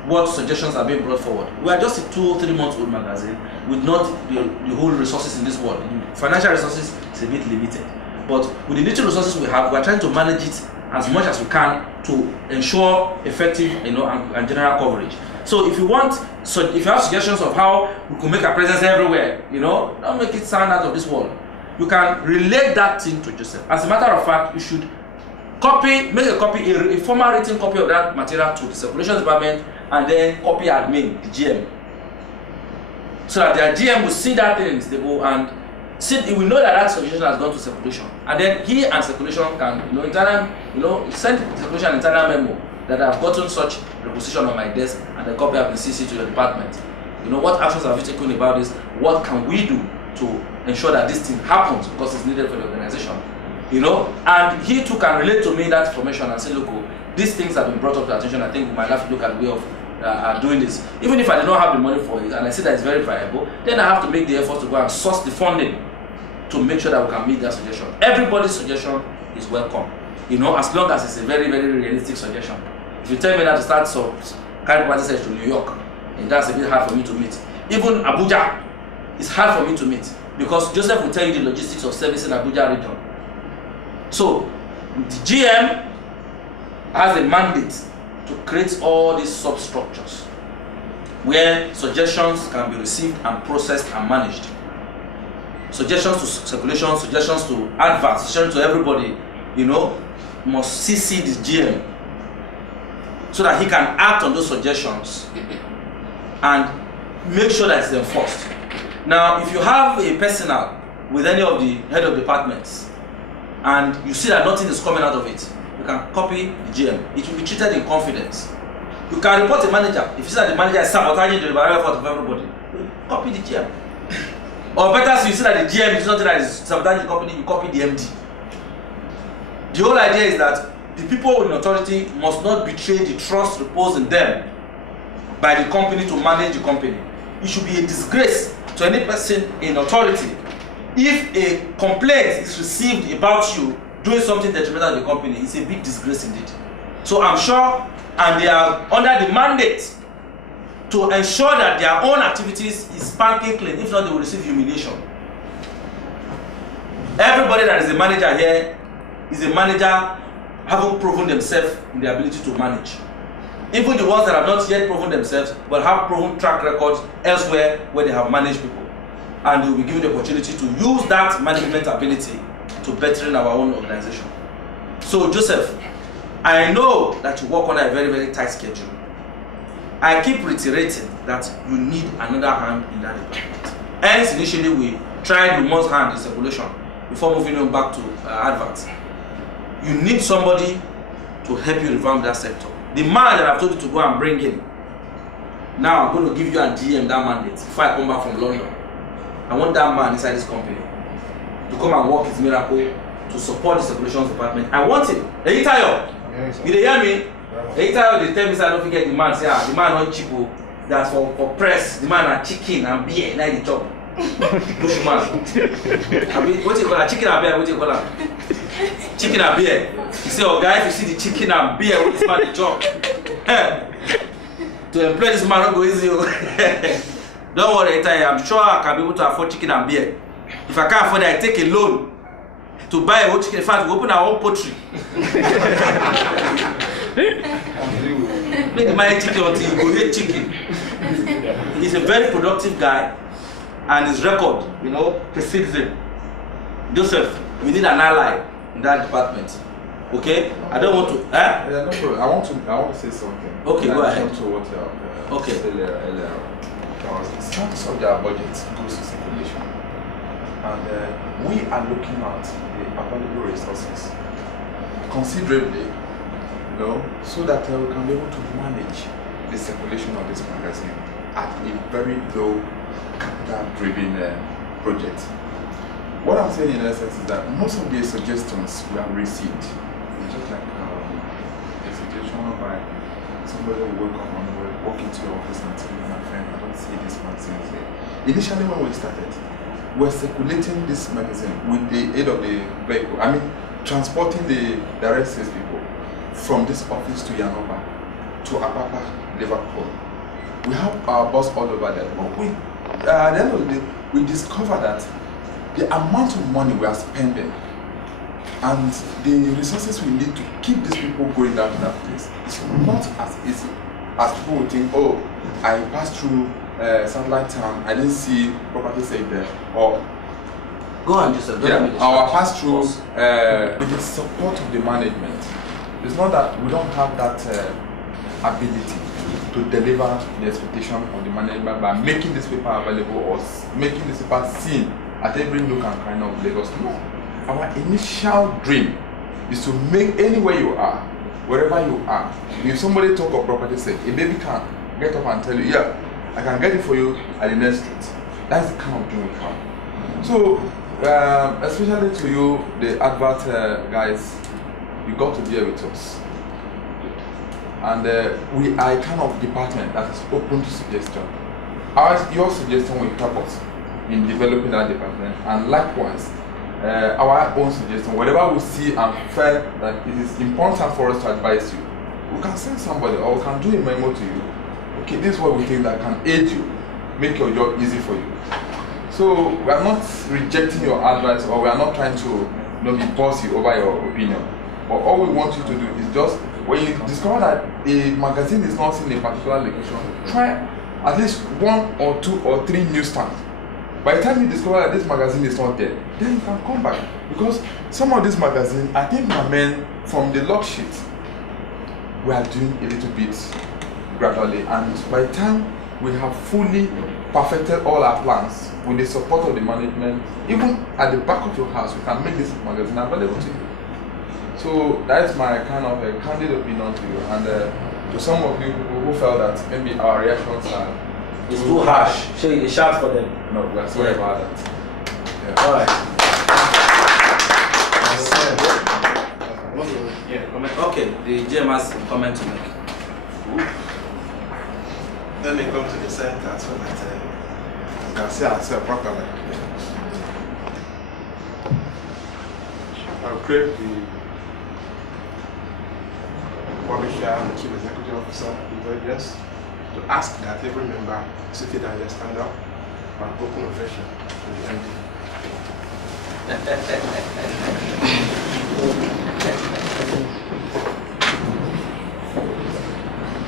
what suggestions are being brought forward. We are just a 2 or 3 months old magazine with not the whole resources in this world. Financial resources is a bit limited, but with the little resources we have, we are trying to manage it as much as we can to ensure effective, and general coverage. So if you have suggestions of how we could make a presence everywhere, don't make it sound out of this world. You can relate that thing to Joseph. As a matter of fact, you should make a copy, a formal written copy of that material to the circulation department, and then copy admin, the GM. So that their GM will see that thing in his table and he will know that suggestion has gone to circulation. And then he and circulation can, send circulation an internal memo that I've gotten such requisition on my desk and the copy has been CC to your department. What actions have you taken about this? What can we do to ensure that this thing happens because it's needed for the organization? And he too can relate to me that information and say, look, these things have been brought up to attention. I think we might have to look at the way of doing this. Even if I do not have the money for it and I see that it's very viable, then I have to make the effort to go and source the funding to make sure that we can meet that suggestion. Everybody's suggestion is welcome, as long as it's a very, very realistic suggestion. If you tell me that to start carry party search to New York, and that's a bit hard for me to meet. Even Abuja, it's hard for me to meet because Joseph will tell you the logistics of servicing Abuja region. So the GM has a mandate to create all these substructures where suggestions can be received and processed and managed. Suggestions to circulation, suggestions to adverts, suggestions to everybody, must CC the GM so that he can act on those suggestions and make sure that it's enforced. Now, if you have a personnel with any of the head of departments and you see that nothing is coming out of it, you can copy the GM. It will be treated in confidence. You can report a manager. If you see that the manager is sabotaging the delivery effort of everybody, copy the GM. Or better, so you see that the GM is something that is sabotaging the company, you copy the MD. The whole idea is that the people in authority must not betray the trust reposed in them by the company to manage the company. It should be a disgrace to any person in authority if a complaint is received about you doing something detrimental to the company. It's a big disgrace indeed. So I'm sure, and they are under the mandate to ensure that their own activities is spanking clean. If not, they will receive humiliation. Everybody that is a manager here is a manager having proven themselves in the ability to manage. Even the ones that have not yet proven themselves but have proven track records elsewhere where they have managed people, and they will be given the opportunity to use that management ability to bettering our own organization. So Joseph, I know that you work on a very, very tight schedule. I keep reiterating that you need another hand in that department. Hence, initially we tried with most hand in circulation before moving on back to adverts. you need somebody to help you revamp that sector. The man that I've told you to go and bring in, now I'm going to give you and GM that mandate before I come back from London. I want that man inside this company to come and work his miracle to support the circulations department. I want him. Eitayo, you dey hear me? Eitayo, they tell me say I don't forget the man. Say the man not cheap. That's for press. The man are chicken and beer. Now the job. Push man. What you call that? Chicken and beer. What you call that? Chicken and beer. You say, oh guys, you see the chicken and beer. What is man the job? To employ this man, don't go easy. Don't worry, I'm sure I can be able to afford chicken and beer. If I can't afford it, I take a loan to buy a whole chicken. In fact, we open our own poultry. Make the man chicken until you go hate chicken. He's a very productive guy, and his record, precedes him. Joseph, we need an ally in that department. Okay? I don't want to. Yeah, no problem. I want to say something. Okay, go ahead. To what you okay. Said earlier. In terms of their budget goes to circulation, and we are looking at the available resources considerably, so that we can be able to manage the circulation of this magazine at a very low capital-driven project. What I'm saying in essence is that most of the suggestions we have received, it's just like a suggestion by somebody who woke up and walk into your office and tell my friend, I don't see this magazine here. Initially when we started, we're circulating this magazine with the aid of the vehicle. I mean, transporting the direct sales people from this office to Yanoba, to Apapa, Liverpool. We have our bus all over there, but at the end of the day, we discover that the amount of money we are spending and the resources we need to keep these people going down to that place is not as easy as people would think. Oh, I passed through Satellite Town, I didn't see property saved there. Or go on, Joseph. Our pass through with the support of the management. It's not that we don't have that ability to deliver the expectation of the management by making this paper available or making this paper seen at every nook and cranny of Lagos. No. Our initial dream is to make anywhere you are, wherever you are. If somebody talk of property sale, a baby can get up and tell you, yeah, I can get it for you at the next street. That's the kind of dream we have. So, especially to you, the advert guys, you got to bear with us. And we are a kind of department that is open to suggestion. Your suggestion will help us in developing that department, and likewise, our own suggestion, whatever we see and feel that it is important for us to advise you, we can send somebody or we can do a memo to you. Okay, this is what we think that can aid you, make your job easy for you. So we are not rejecting your advice, or we are not trying to be bossy over your opinion. But all we want you to do is just, when you discover that a magazine is not in a particular location, try at least 1 or 2 or 3 newsstands. By the time you discover that this magazine is not there, then you can come back. Because some of these magazines, I think my men from the log sheet, we are doing a little bit gradually. And by the time we have fully perfected all our plans, with the support of the management, even at the back of your house, we can make this magazine available to you. So that is my kind of a candid opinion to you. And to some of you who felt that maybe our reactions are it's too harsh. So you shout for them. No, we are sorry about that. Yeah. All right. Okay, the GM has a comment to make. Then they come to the center so that we can see ourselves properly. I'll create the publisher and the chief executive officer of the audience to ask that every member sit down and stand up and open official to the MD.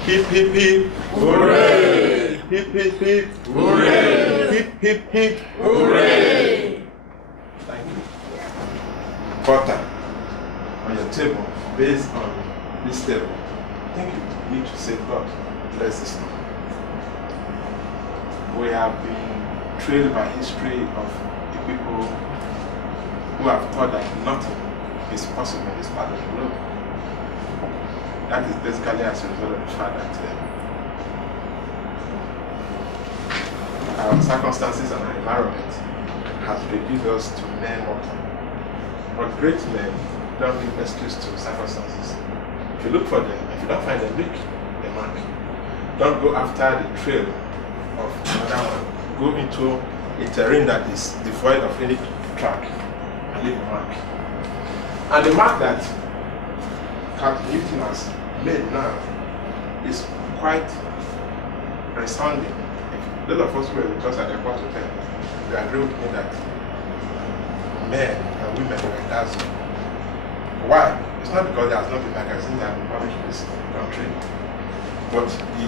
Hip hip hip, hooray! Hip hip hip, hooray! Hip hip hip, hooray! Thank you. Butter on your table based on this table. I think you need to say God bless this now. We have been trailed by history of the people who have thought that nothing is possible in this part of the world. That is basically as a result of the fact that our circumstances and our environment has reduced us to men mortal. But great men don't give excuse to circumstances. If you look for them, if you don't find them, make a mark. Don't go after the trail of another one. Go into a terrain that is devoid of any track and leave a mark. And the mark that Captain Newton has made now is quite resounding. Those of us who were with us at the Airport Hotel, we agree with me that men and women were dazzled. Why? It's not because there has not been magazines that have been published in this country, but the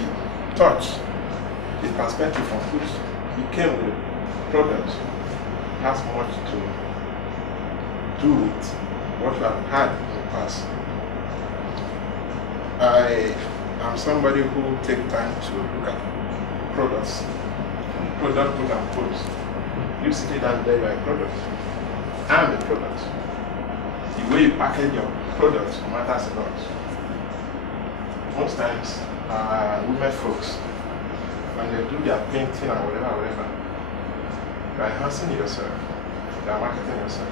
touch, the perspective from which he came with the product has much to do with what we have had in the past. I am somebody who takes time to look at products, product put and pose. You sit it and there you are a product. I am a product. The way you package your product matters a lot. Most times, women folks, when they do their painting and whatever, you are enhancing yourself, you are marketing yourself.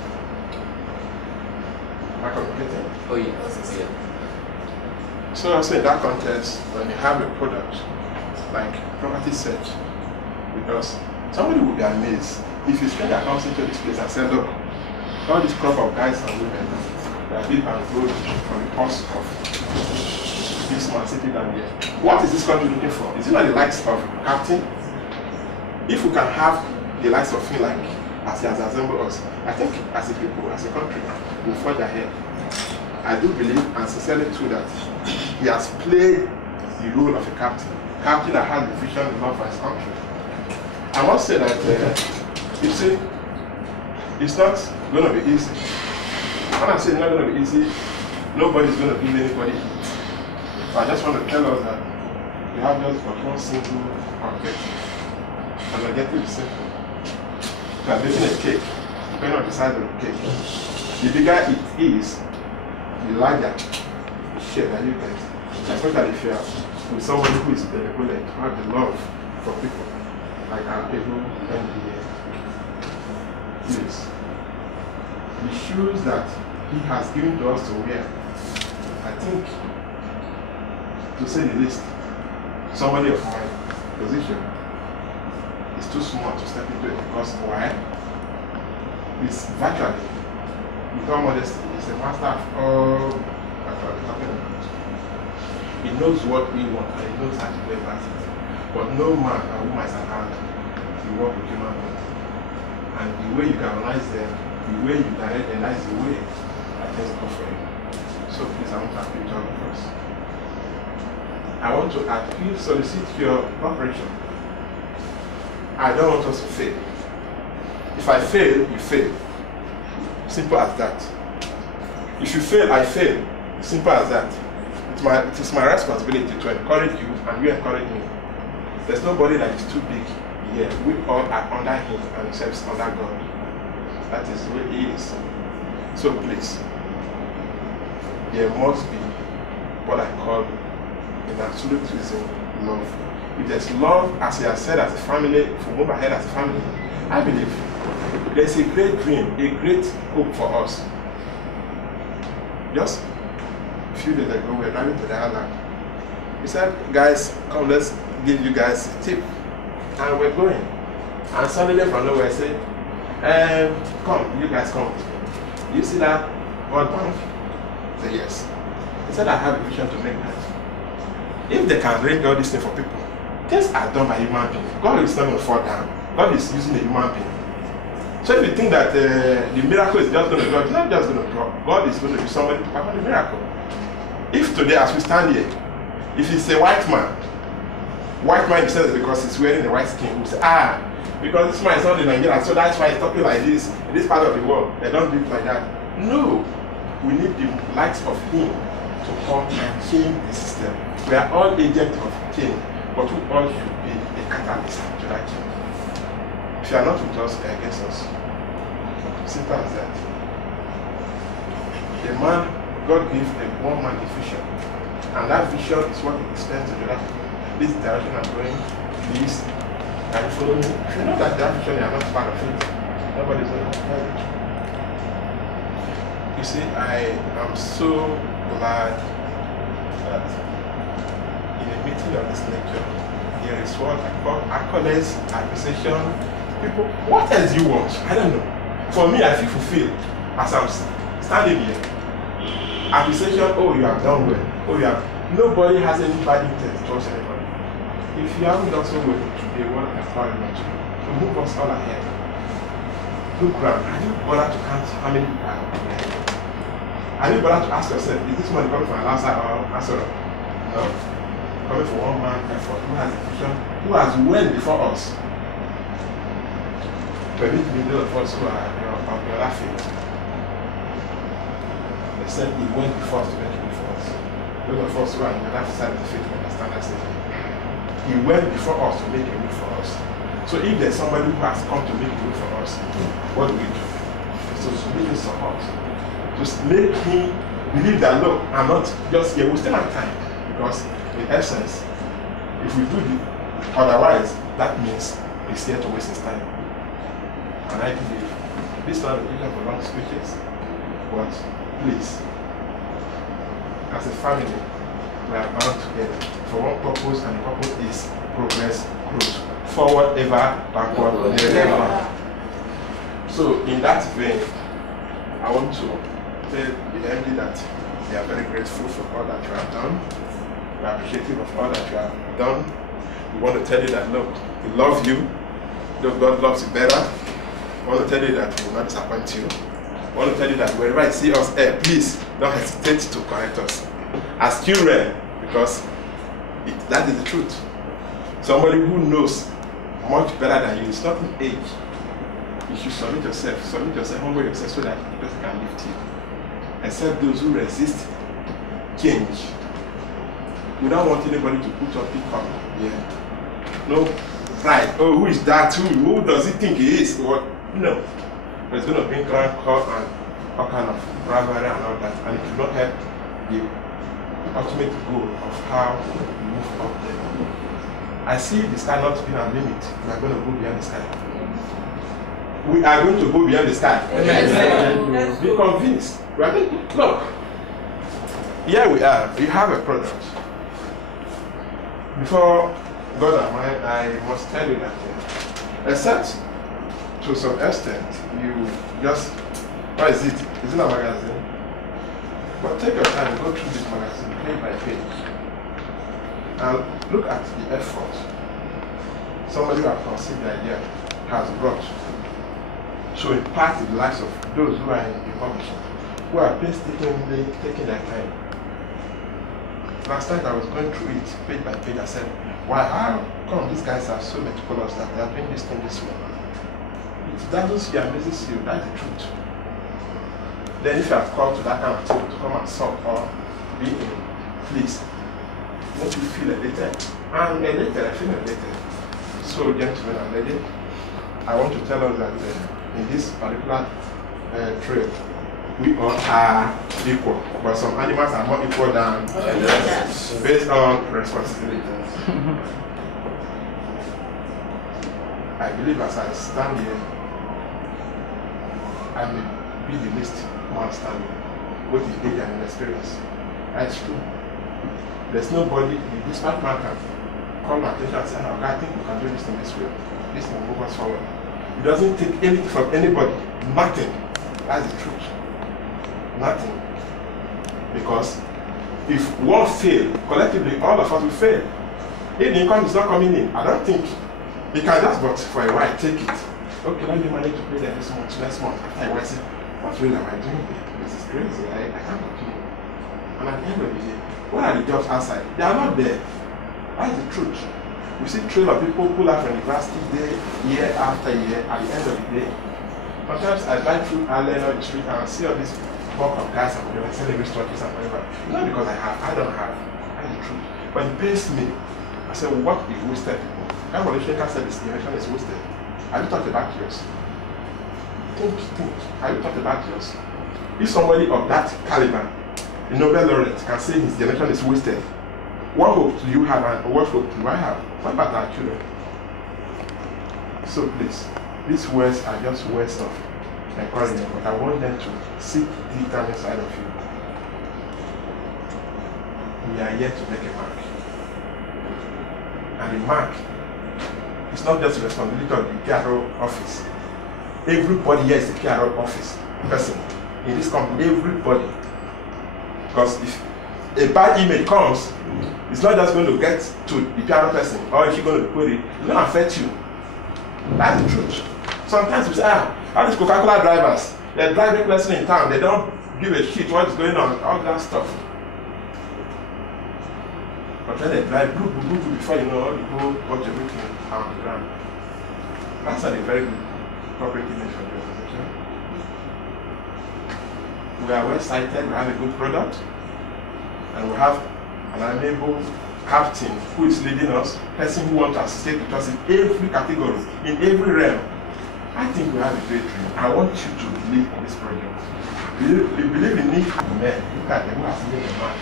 Am I communicating? Oh yes, yeah. So also in that context, when you have a product like property search, because somebody will be amazed if a stranger comes into this place and says, look, all this crop of guys and women that live and grow from the coast of this man sitting down here. What is this country looking for? Is it not the likes of Captain? If we can have the likes of him like as he has assembled us, I think as a people, as a country, we'll forge ahead. I do believe and sincerely too that he has played the role of a captain that has the vision and love for his country. I must say that, you see, it's not going to be easy. When I say it's not going to be easy, nobody's going to give anybody heat. So I just want to tell us that we have just but one single objective. And the objective is simple. You are making a cake, depending on the size of the cake. The bigger it is, the larger the share that you get. Especially if you are with somebody who is benevolent, who has the love for people, like our people and the please. The shoes that he has given to us to wear, I think, to say the least, somebody of my position is too small to step into it because why? It's virtually, with all modesty, he's a master of all that we're talking about. He knows what we want and he knows how to play past it. But no man and woman is an island. You work with human beings. And the way you canalize them, the way you direct them, that is the way I things go for you. So please, I want to appeal to all of us. I want to appeal, solicit your cooperation. I don't want us to fail. If I fail, you fail. Simple as that. If you fail, I fail. Simple as that. It is my responsibility to encourage you and you encourage me. There's nobody that is too big here. We all are under him and himself under God. That is the way he is. So please, there must be what I call in absolutism love. If there's love, as he has said, as a family, if we move ahead as a family, I believe there's a great dream, a great hope for us. Just a few days ago, we were driving to the island. He said, guys, come, let's give you guys a tip. And we're going. And suddenly from nowhere, I said, come, you guys come. You see that World Bank? I said, yes. He said, I have a vision to make that. If they can arrange all these things for people, things are done by human beings. God is not going to fall down. God is using a human being. So if you think that the miracle is just going to drop, it's not just going to drop. God is going to use somebody to perform the miracle. If today, as we stand here, if it's a white man he says because he's wearing a white skin, we say, because this man is not in Nigeria, so that's why he's talking like this. In this part of the world, they don't do it like that. No, we need the likes of him to come and change the system. We are all agents of change, but we all should be a catalyst to that change. If you are not with us, they are against us. Simple as that. a man, God gives one man a vision. And that vision is what he explains to the other people. This direction I'm going, this, and you follow me. If you know that vision, you are not part of it. Nobody's going to tell you. You see, I am so glad that in a meeting of this nature, there is what I call accolades, appreciation. People, what else do you want? I don't know. For me, I feel fulfilled as I'm standing here. Appreciation, oh, you have done well. Oh, you have. Nobody has any bad intent towards anybody. If you haven't done so well today, what I call you to move us all ahead. Look around. I didn't bother to count how many people are here. I didn't bother to ask yourself, is this money coming from an outside or answer? No. Coming from one man effort who has a vision, who has went before us. But it be those of us who are of the other faith. They said he went before us to make it before us. Those of us who are on the other side of the faith understand that statement. He went before us to make a way for us. So if there's somebody who has come to make a way for us, what do we do? So to make him support. Just make him believe that, look, I'm not just here, we'll still have time. Because in essence, if we do it otherwise, that means he's here to waste his time. And I believe this time we have long speeches, but please, as a family, we are bound together for one purpose, and the purpose is progress, growth. Forward ever, backward never. So in that vein, I want to tell the MD that we are very grateful for all that you have done. We are appreciative of all that you have done. We want to tell you that, look, we love you. Though God loves you better. We want to tell you that we will not disappoint you. We want to tell you that wherever you see us, please don't hesitate to correct us as children, because that is the truth. Somebody who knows much better than you, it's not in age. You should submit yourself, humble yourself so that the person can lift you. Except those who resist change. We don't want anybody to put your pick up. Yeah. No pride. Oh, who is that? Who does he think he is? What? No. But it's going to bring rancor and all kind of rivalry and all that. And it will not help the ultimate goal of how we move up there. I see the sky not being a limit. We are going to go beyond the sky. We are going to go beyond the sky. Yes. Be convinced. We are going to, look, here we are. We have a product. Before God and I must tell you that, except to some extent, you just, what is it? Is it a magazine? But take your time, go through this magazine page by page, and look at the effort somebody who has conceived the idea has brought to impact the lives of those who are in the publishing, who are painstakingly taking their time. Last night I was going through it page by page. I said, why, how come these guys are so meticulous that they are doing this thing this way? It doesn't you amazes you, that's the truth. Then if you are called to that kind of table to come and solve or be in, please, make you feel elated. I'm elated, I feel elated. So gentlemen and ladies, I want to tell us that in this particular trade, we all are equal, but some animals are more equal than others, based on responsibility. I believe as I stand here, I may be the least one standing, both in age and in experience. That's true. There's nobody, the smart man can call my attention and say, oh, I think we can do this thing this way. This will move us forward. It doesn't take anything from anybody, nothing. That's the truth. Nothing. Because if one fail, collectively all of us will fail. If the income is not coming in, I don't think you can just, but for a while, take it. Okay, let me manage to pay them this month, next month. After a while, say, what really am I doing here? This is crazy. I can't continue. And at the end of the day, what are the jobs outside? They are not there. That's the truth. We see trail of people pull out from university day, year after year, at the end of the day. Sometimes I drive through Allen on the street and I see all these bulk of guys and whatever, selling wristwatches and whatever. Not because I don't have. That's the truth. But it pays me. I said, well, what if wasted people? That what the Shaker said this generation is wasted. Have you thought about yours? Think. Have you thought about yours? If somebody of that caliber, a Nobel laureate, can say his generation is wasted, what hope do you have and what hope do I have? What about our children? So please, these words are just words of encouragement, but I want them to seek deep down inside of you. We are here to make a mark. And the mark is not just the responsibility of the PRO office. Everybody here is a PRO office person in this company, everybody. Because if a bad email comes, it's not just going to get to the PRO person, or if you're going to put it, it's going to affect you. That's the truth. Sometimes we say, all these Coca-Cola drivers, they drive recklessly in town, they don't give a shit what is going on, all that stuff. But when they drive, before you know, all the whole watch everything on the ground. That's not a very good corporate image for the organization. We are well sighted, we have a good product, and we have an amiable captain who is leading us, person who wants to associate with us in every category, in every realm. I think we have a great dream. I want you to believe in this project. Believe in me. Men, look at them who has made a mark.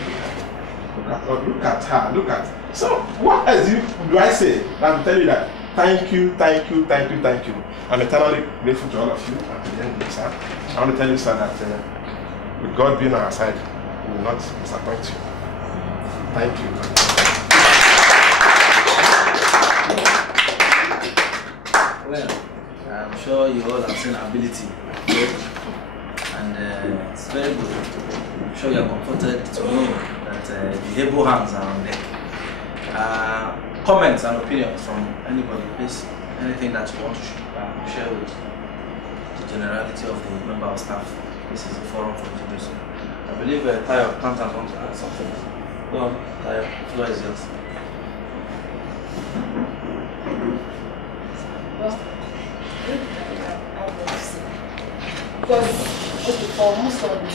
Look at her, look at. So, what else do I say? I'm telling you that. Thank you. I'm eternally grateful to all of you. And to the end of this, I want to tell you, sir, that with God being on our side, we will not disappoint you. Thank you. Well, I'm sure you all have seen ability, and it's very good. I'm sure you are comforted to know that the able hands are on deck. Comments and opinions from anybody, please. Anything that you want to share with the generality of the member of staff. This is a forum for you to do so. I believe Tayo Plantan wants to add something. Go on, Tayo, the floor is yours. Well, I want to say, because okay, for most of the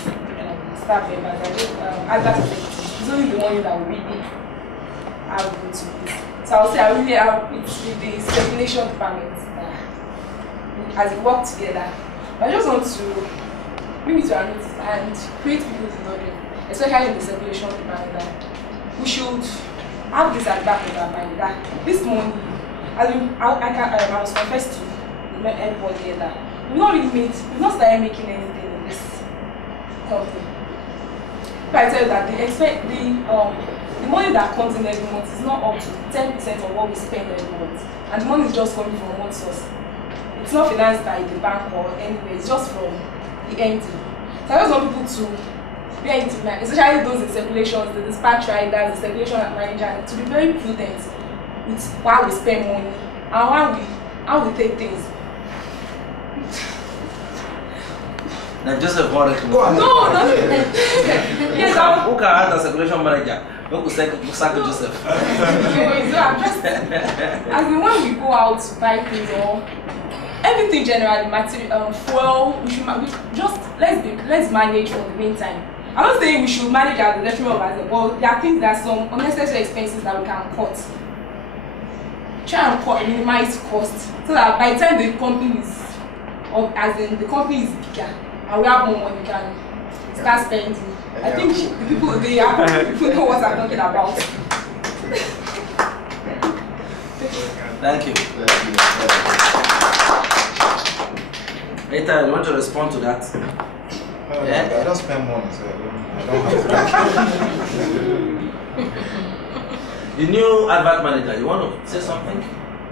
staff members, I think advertising is only the one that will really have good to this. So I would say I really have it with the circulation department as we work together. I just want to bring it to our notice and create people's knowledge, especially in the circulation department, that we should have this at the back of our mind that this money, I was confessed to everybody here that we've not started making anything in this company. If I tell you that the money that comes in every month is not up to 10% of what we spend every month, and the money is just coming from one source. It's not financed by the bank or anywhere, it's just from the MD. So I just want people to be into mind, especially those in circulations, the dispatch riders, the circulation manager, to be very prudent with how we spend money and how we take things. Now Joseph wanted to No. Yes, who can add a circulation manager? Who could sack Joseph? No, I'm just as in when we go out to buy things or everything generally, material, fuel, let's manage for the meantime. I'm not saying we should manage at the detriment of ourselves, but there are things that some unnecessary expenses that we can cut. Try and minimize costs so that by the time the company is, or as in the company is bigger and we have more money, we can start spending. I think the people know what I'm talking about. Thank you. Later, you want to respond to that? Yeah? I don't spend money, so I don't have to. The new advert manager, you want to say something?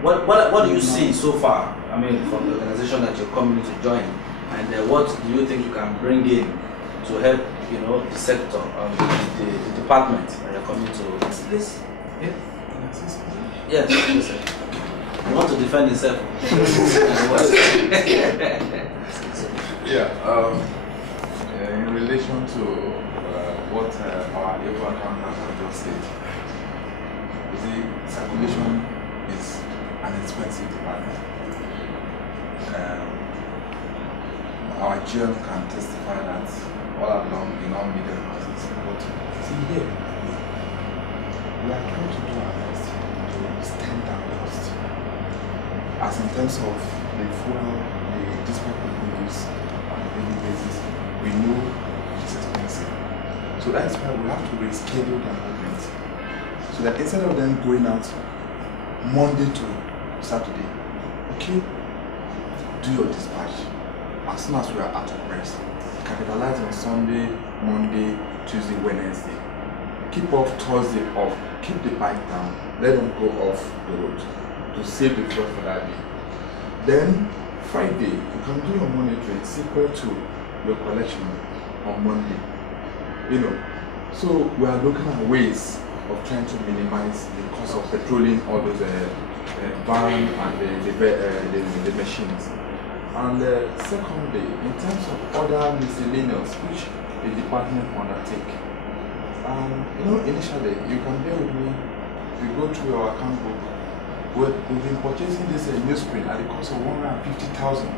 What do you see so far? I mean, from the organization that you're coming to join, and what do you think you can bring in to help, the sector, the department that you're coming to? Please. Yeah. Yes. Yes. You want to defend yourself? In relation to what our able accountants have just said, you see, circulation is an expensive department. Our GM can testify that all along in all media houses, but see here, we are trying to do our best to stem down cost. As in terms of the fuel, the dispatch we use on a daily basis, we know it's expensive. So that's why we have to reschedule their movement. So that instead of them going out Monday to Saturday, okay, do your dispatch as soon as we are out of rest. Capitalize on Sunday, Monday, Tuesday, Wednesday. Keep off Thursday off. Keep the bike down. Let them go off the road to save the fuel for that day. Then Friday, you can do your monitoring sequel to your collection on Monday. You know, so we are looking at ways of trying to minimize the cost of petroling all those van and the machines. And secondly, in terms of other miscellaneous which the department undertake, you know, initially, you can bear with me, if you go through your account book, we've been purchasing this newsprint at the cost of 150,000,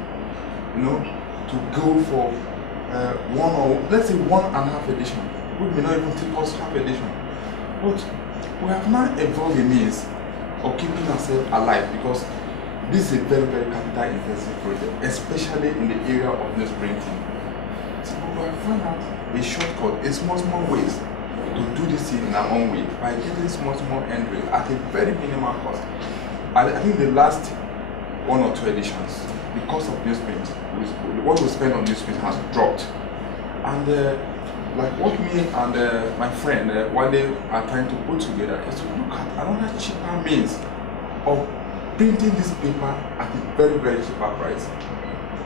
you know, to go for one or, let's say, 1.5 edition. We may not even take us half edition. But we have now evolved a means of keeping ourselves alive, because this is a very, very capital intensive project, especially in the area of newsprinting. So we have found out a shortcut, a small ways to do this thing in our own way by getting small entries at a very minimal cost. I think the last 1 or 2 editions, the cost of newsprint, what we spend on newsprint has dropped. And like what me and my friend one day are trying to put together is to look at another cheaper means of printing this paper at a very, very cheaper price,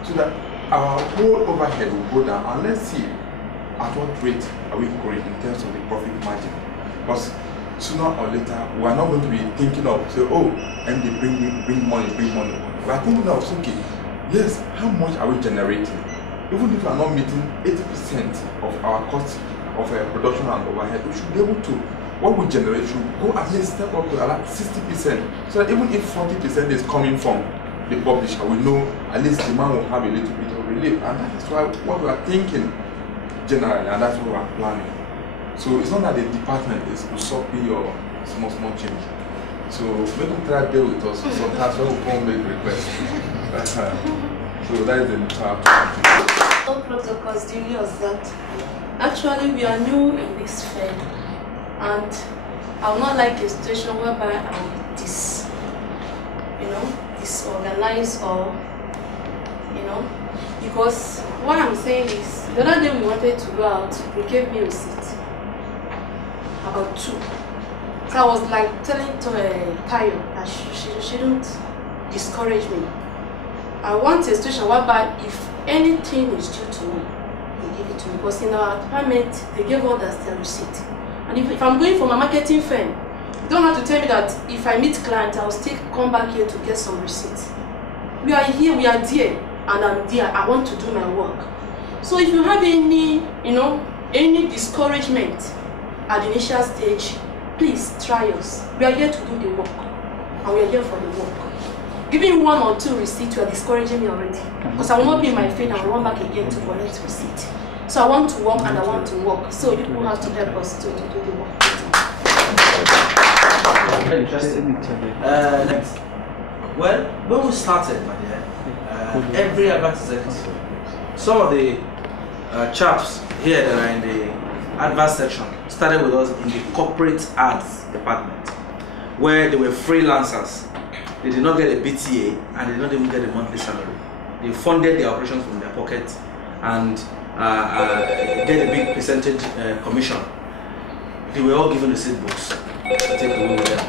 so that our whole overhead will go down, and let's see at what rate are we going in terms of the profit margin. Because sooner or later we are not going to be thinking of say, oh, and they bring money. We are thinking of, okay, yes, how much are we generating? Even if we are not meeting 80% of our cost of production and overhead, we should be able to, what we generate should go at least step up to like 60%. So that even if 40% is coming from the publisher, we know at least the man will have a little bit of relief. And that is why what we are thinking generally, and that's what we are planning. So it's not that the department is usurping your small change. So make them try to deal with us sometimes when we come make requests. So that is the entire all protocols duly observed. Actually, we are new in this field, and I would not like a situation whereby I will be disorganized, or because what I'm saying is, the other day we wanted to go out, they gave me a receipt, about 2. So I was like telling Tayo that she shouldn't discourage me. I want a situation whereby if anything is due to me, they give it to me. Because in our department, they gave all that their receipt. And if I'm going for my marketing firm, you don't have to tell me that if I meet clients, I'll still come back here to get some receipts. We are here, we are there, and I'm there. I want to do my work. So if you have any discouragement at the initial stage, please try us. We are here to do the work, and we are here for the work. Giving 1 or 2 receipts, you are discouraging me already. Because I will not be in my field and run back again to collect receipt. So I want to work and I want to work. So you people have to help us to do the work. Very interesting. Next. Well, when we started, my dear, every advert executive, some of the chaps here that are in the advert section started with us in the corporate ads department, where they were freelancers. They did not get a BTA and they did not even get a monthly salary. They funded their operations from their pocket and get a big percentage commission. They were all given receipt books to take away with them.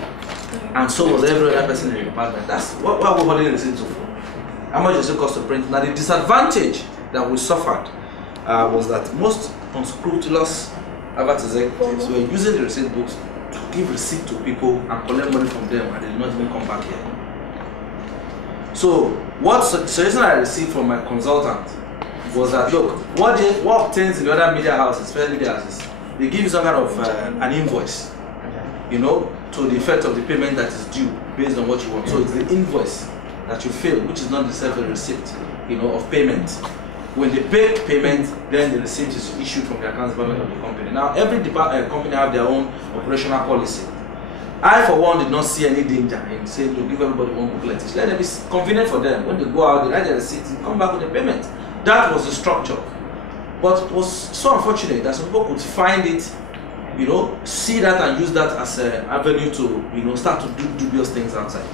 And so was every other person in the department. That's what we're holding receipts for. How much does it cost to print? Now the disadvantage that we suffered was that most unscrupulous advert executives were using the receipt books to give receipt to people and collect money from them, and they did not even come back here. So what suggestion I received from my consultant was that, look, what obtains in the other media houses, especially media houses, they give you some kind of an invoice, to the effect of the payment that is due based on what you want. So it's the invoice that you fill, which is not necessarily a receipt, of payment. When they pay payment, then the receipt is issued from the accounts department of the company. Now, every company have their own operational policy. I, for one, did not see any danger in saying to give everybody one booklet. Let them be convenient for them. When they go out, they write their receipts and come back with the payment. That was the structure. But it was so unfortunate that some people could find it, you know, see that and use that as an avenue to, you know, start to do dubious things outside.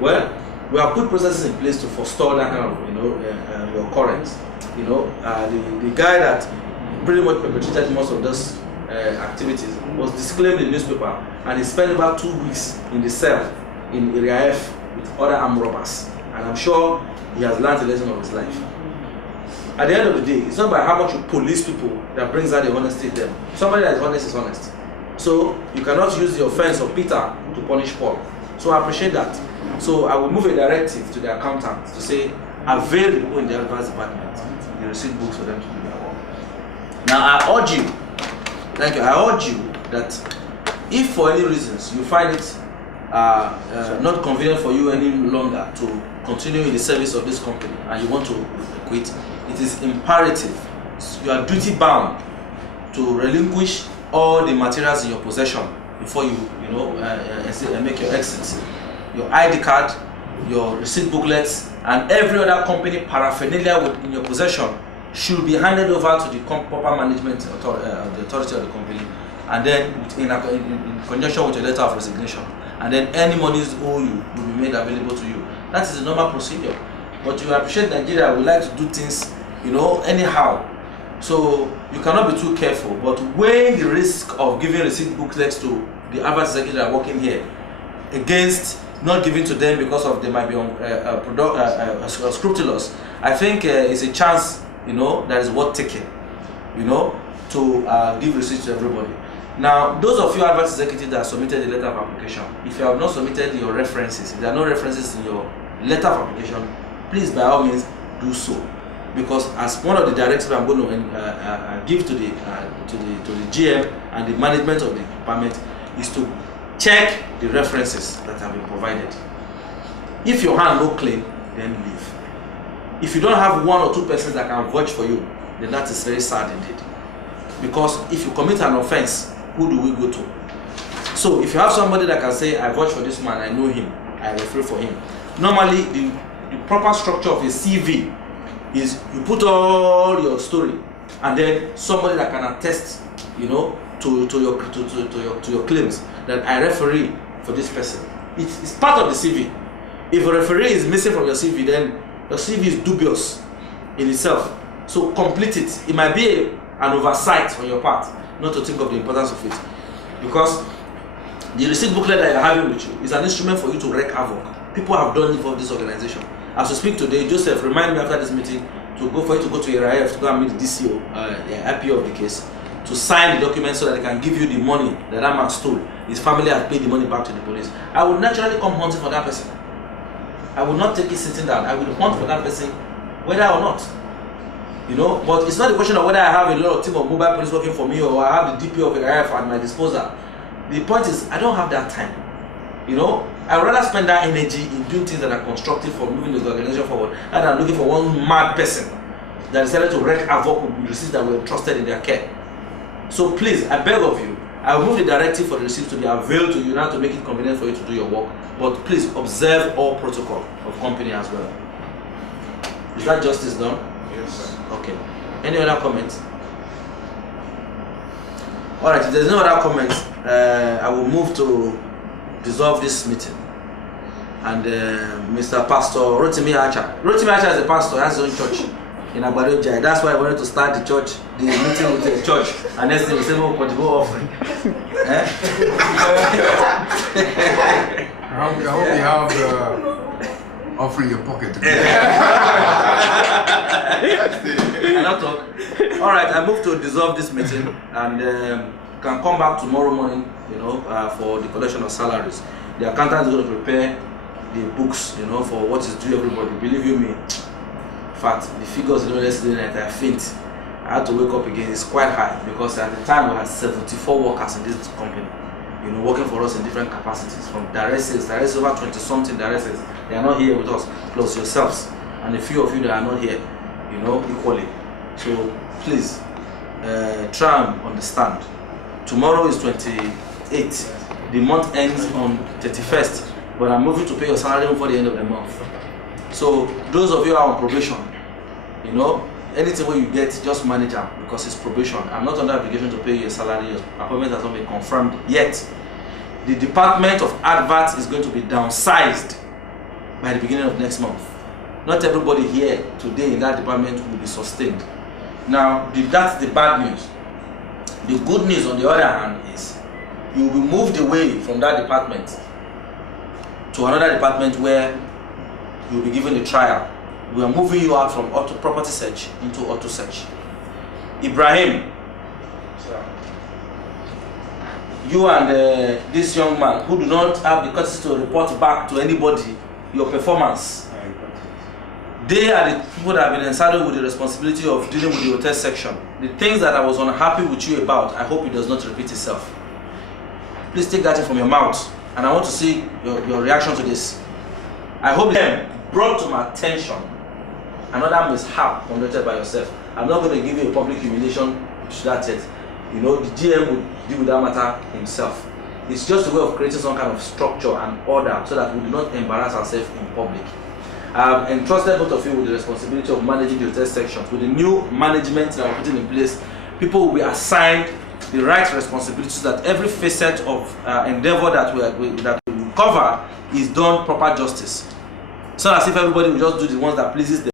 Well, we have put processes in place to forestall that kind of, you know, occurrence. You know, the guy that pretty much perpetrated most of those activities was disclaimed in the newspaper, and he spent about 2 weeks in the cell in Area F with other armed robbers. And I'm sure he has learned a lesson of his life. At the end of the day, it's not by how much you police people that brings out the honesty in them. Somebody that is honest. So you cannot use the offense of Peter to punish Paul. So I appreciate that. So I will move a directive to the accountant to say, avail the people in the advance department the receipt books for them to do their work. Now I urge you, thank you, I urge you that if for any reasons you find it not convenient for you any longer to continue in the service of this company and you want to quit, it is imperative, you are duty bound to relinquish all the materials in your possession before you make your exit. Your ID card, your receipt booklets, and every other company paraphernalia in your possession should be handed over to the proper management authority, the authority of the company, and then in conjunction with your letter of resignation. And then any monies owe you will be made available to you. That is the normal procedure. But you appreciate Nigeria, we like to do things, you know, anyhow. So you cannot be too careful, but weighing the risk of giving receipt booklets to the average executive that are working here against not giving to them because of they might be scrupulous, I think it's a chance, you know, that is worth taking, you know, to give receipts to everybody. Now, those of you advanced executives that submitted the letter of application, if you have not submitted your references, if there are no references in your letter of application, please by all means do so. Because as one of the directives I'm going to give to the GM and the management of the department is to check the references that have been provided. If your hand no clean, then leave. If you don't have 1 or 2 persons that can vouch for you, then that is very sad indeed. Because if you commit an offense, who do we go to? So if you have somebody that can say, I vouch for this man, I know him, I refer for him. Normally, the proper structure of a CV is you put all your story, and then somebody that can attest, you know, to your claims that I referee for this person. It's part of the CV. If a referee is missing from your CV, then your CV is dubious in itself. So complete it. It might be an oversight on your part not to think of the importance of it, because the receipt booklet that you're having with you is an instrument for you to wreak havoc. People have done it for this organization. As we speak today, Joseph, remind me after this meeting to go for you to go to ARIF to go and meet the DCO, the IPO of the case, to sign the document so that they can give you the money that man stole. His family has paid the money back to the police. I would naturally come hunting for that person. I would not take it sitting down. I would hunt for that person, whether or not. You know, but it's not a question of whether I have a lot of team of mobile police working for me or I have the DP of ARIF at my disposal. The point is, I don't have that time. You know, I would rather spend that energy in doing things that are constructive for moving the organization forward rather than looking for one mad person that decided to wreak havoc with receipts that were entrusted in their care. So please, I beg of you, I will move the directive for the receipts to be availed to you now to make it convenient for you to do your work. But please observe all protocol of company as well. Is that justice done? Yes, sir. Okay. Any other comments? Alright, if there's no other comments, I will move to dissolve this meeting. And Mr. Pastor Rotimi Acha. Rotimi Acha is a pastor, he has his own church in Agbado Jai. That's why I wanted to start the church, the meeting with the church. And next thing we say, we'll contribute offering. I hope you have the offering in your pocket. And I'll talk. Alright, I move to dissolve this meeting and can come back tomorrow morning, you know, for the collection of salaries. The accountant is going to prepare the books, you know, for what is due everybody. Believe you me, in fact, the figures yesterday night are faint. I had to wake up again. It's quite high because at the time we had 74 workers in this company, you know, working for us in different capacities, from direct sales. There is over 20-something direct sales. They are not here with us, plus yourselves and a few of you that are not here, you know, equally. So please try and understand. Tomorrow is 28th. The month ends on 31st, but I'm moving to pay your salary before the end of the month. So those of you who are on probation, you know, anything where you get, just manage am because it's probation. I'm not under obligation to pay you a salary. Your appointment has not been confirmed yet. The department of adverts is going to be downsized by the beginning of next month. Not everybody here today in that department will be sustained. Now, that's the bad news. The good news on the other hand is you will be moved away from that department to another department where you will be given a trial. We are moving you out from auto property search into auto search. Ibrahim, you and this young man who do not have the courtesy to report back to anybody your performance, they are the people that have been entitled with the responsibility of dealing with the hotel section. The things that I was unhappy with you about, I hope it does not repeat itself. Please take that in from your mouth, and I want to see your reaction to this. I hope them brought to my attention another mishap conducted by yourself. I'm not going to give you a public humiliation to that yet. You know, the GM will deal with that matter himself. It's just a way of creating some kind of structure and order so that we do not embarrass ourselves in public. I've entrusted both of you with the responsibility of managing the hotel sections. With the new management that we're putting in place, people will be assigned the right responsibilities so that every facet of endeavor that we cover is done proper justice. So as if everybody will just do the ones that pleases them.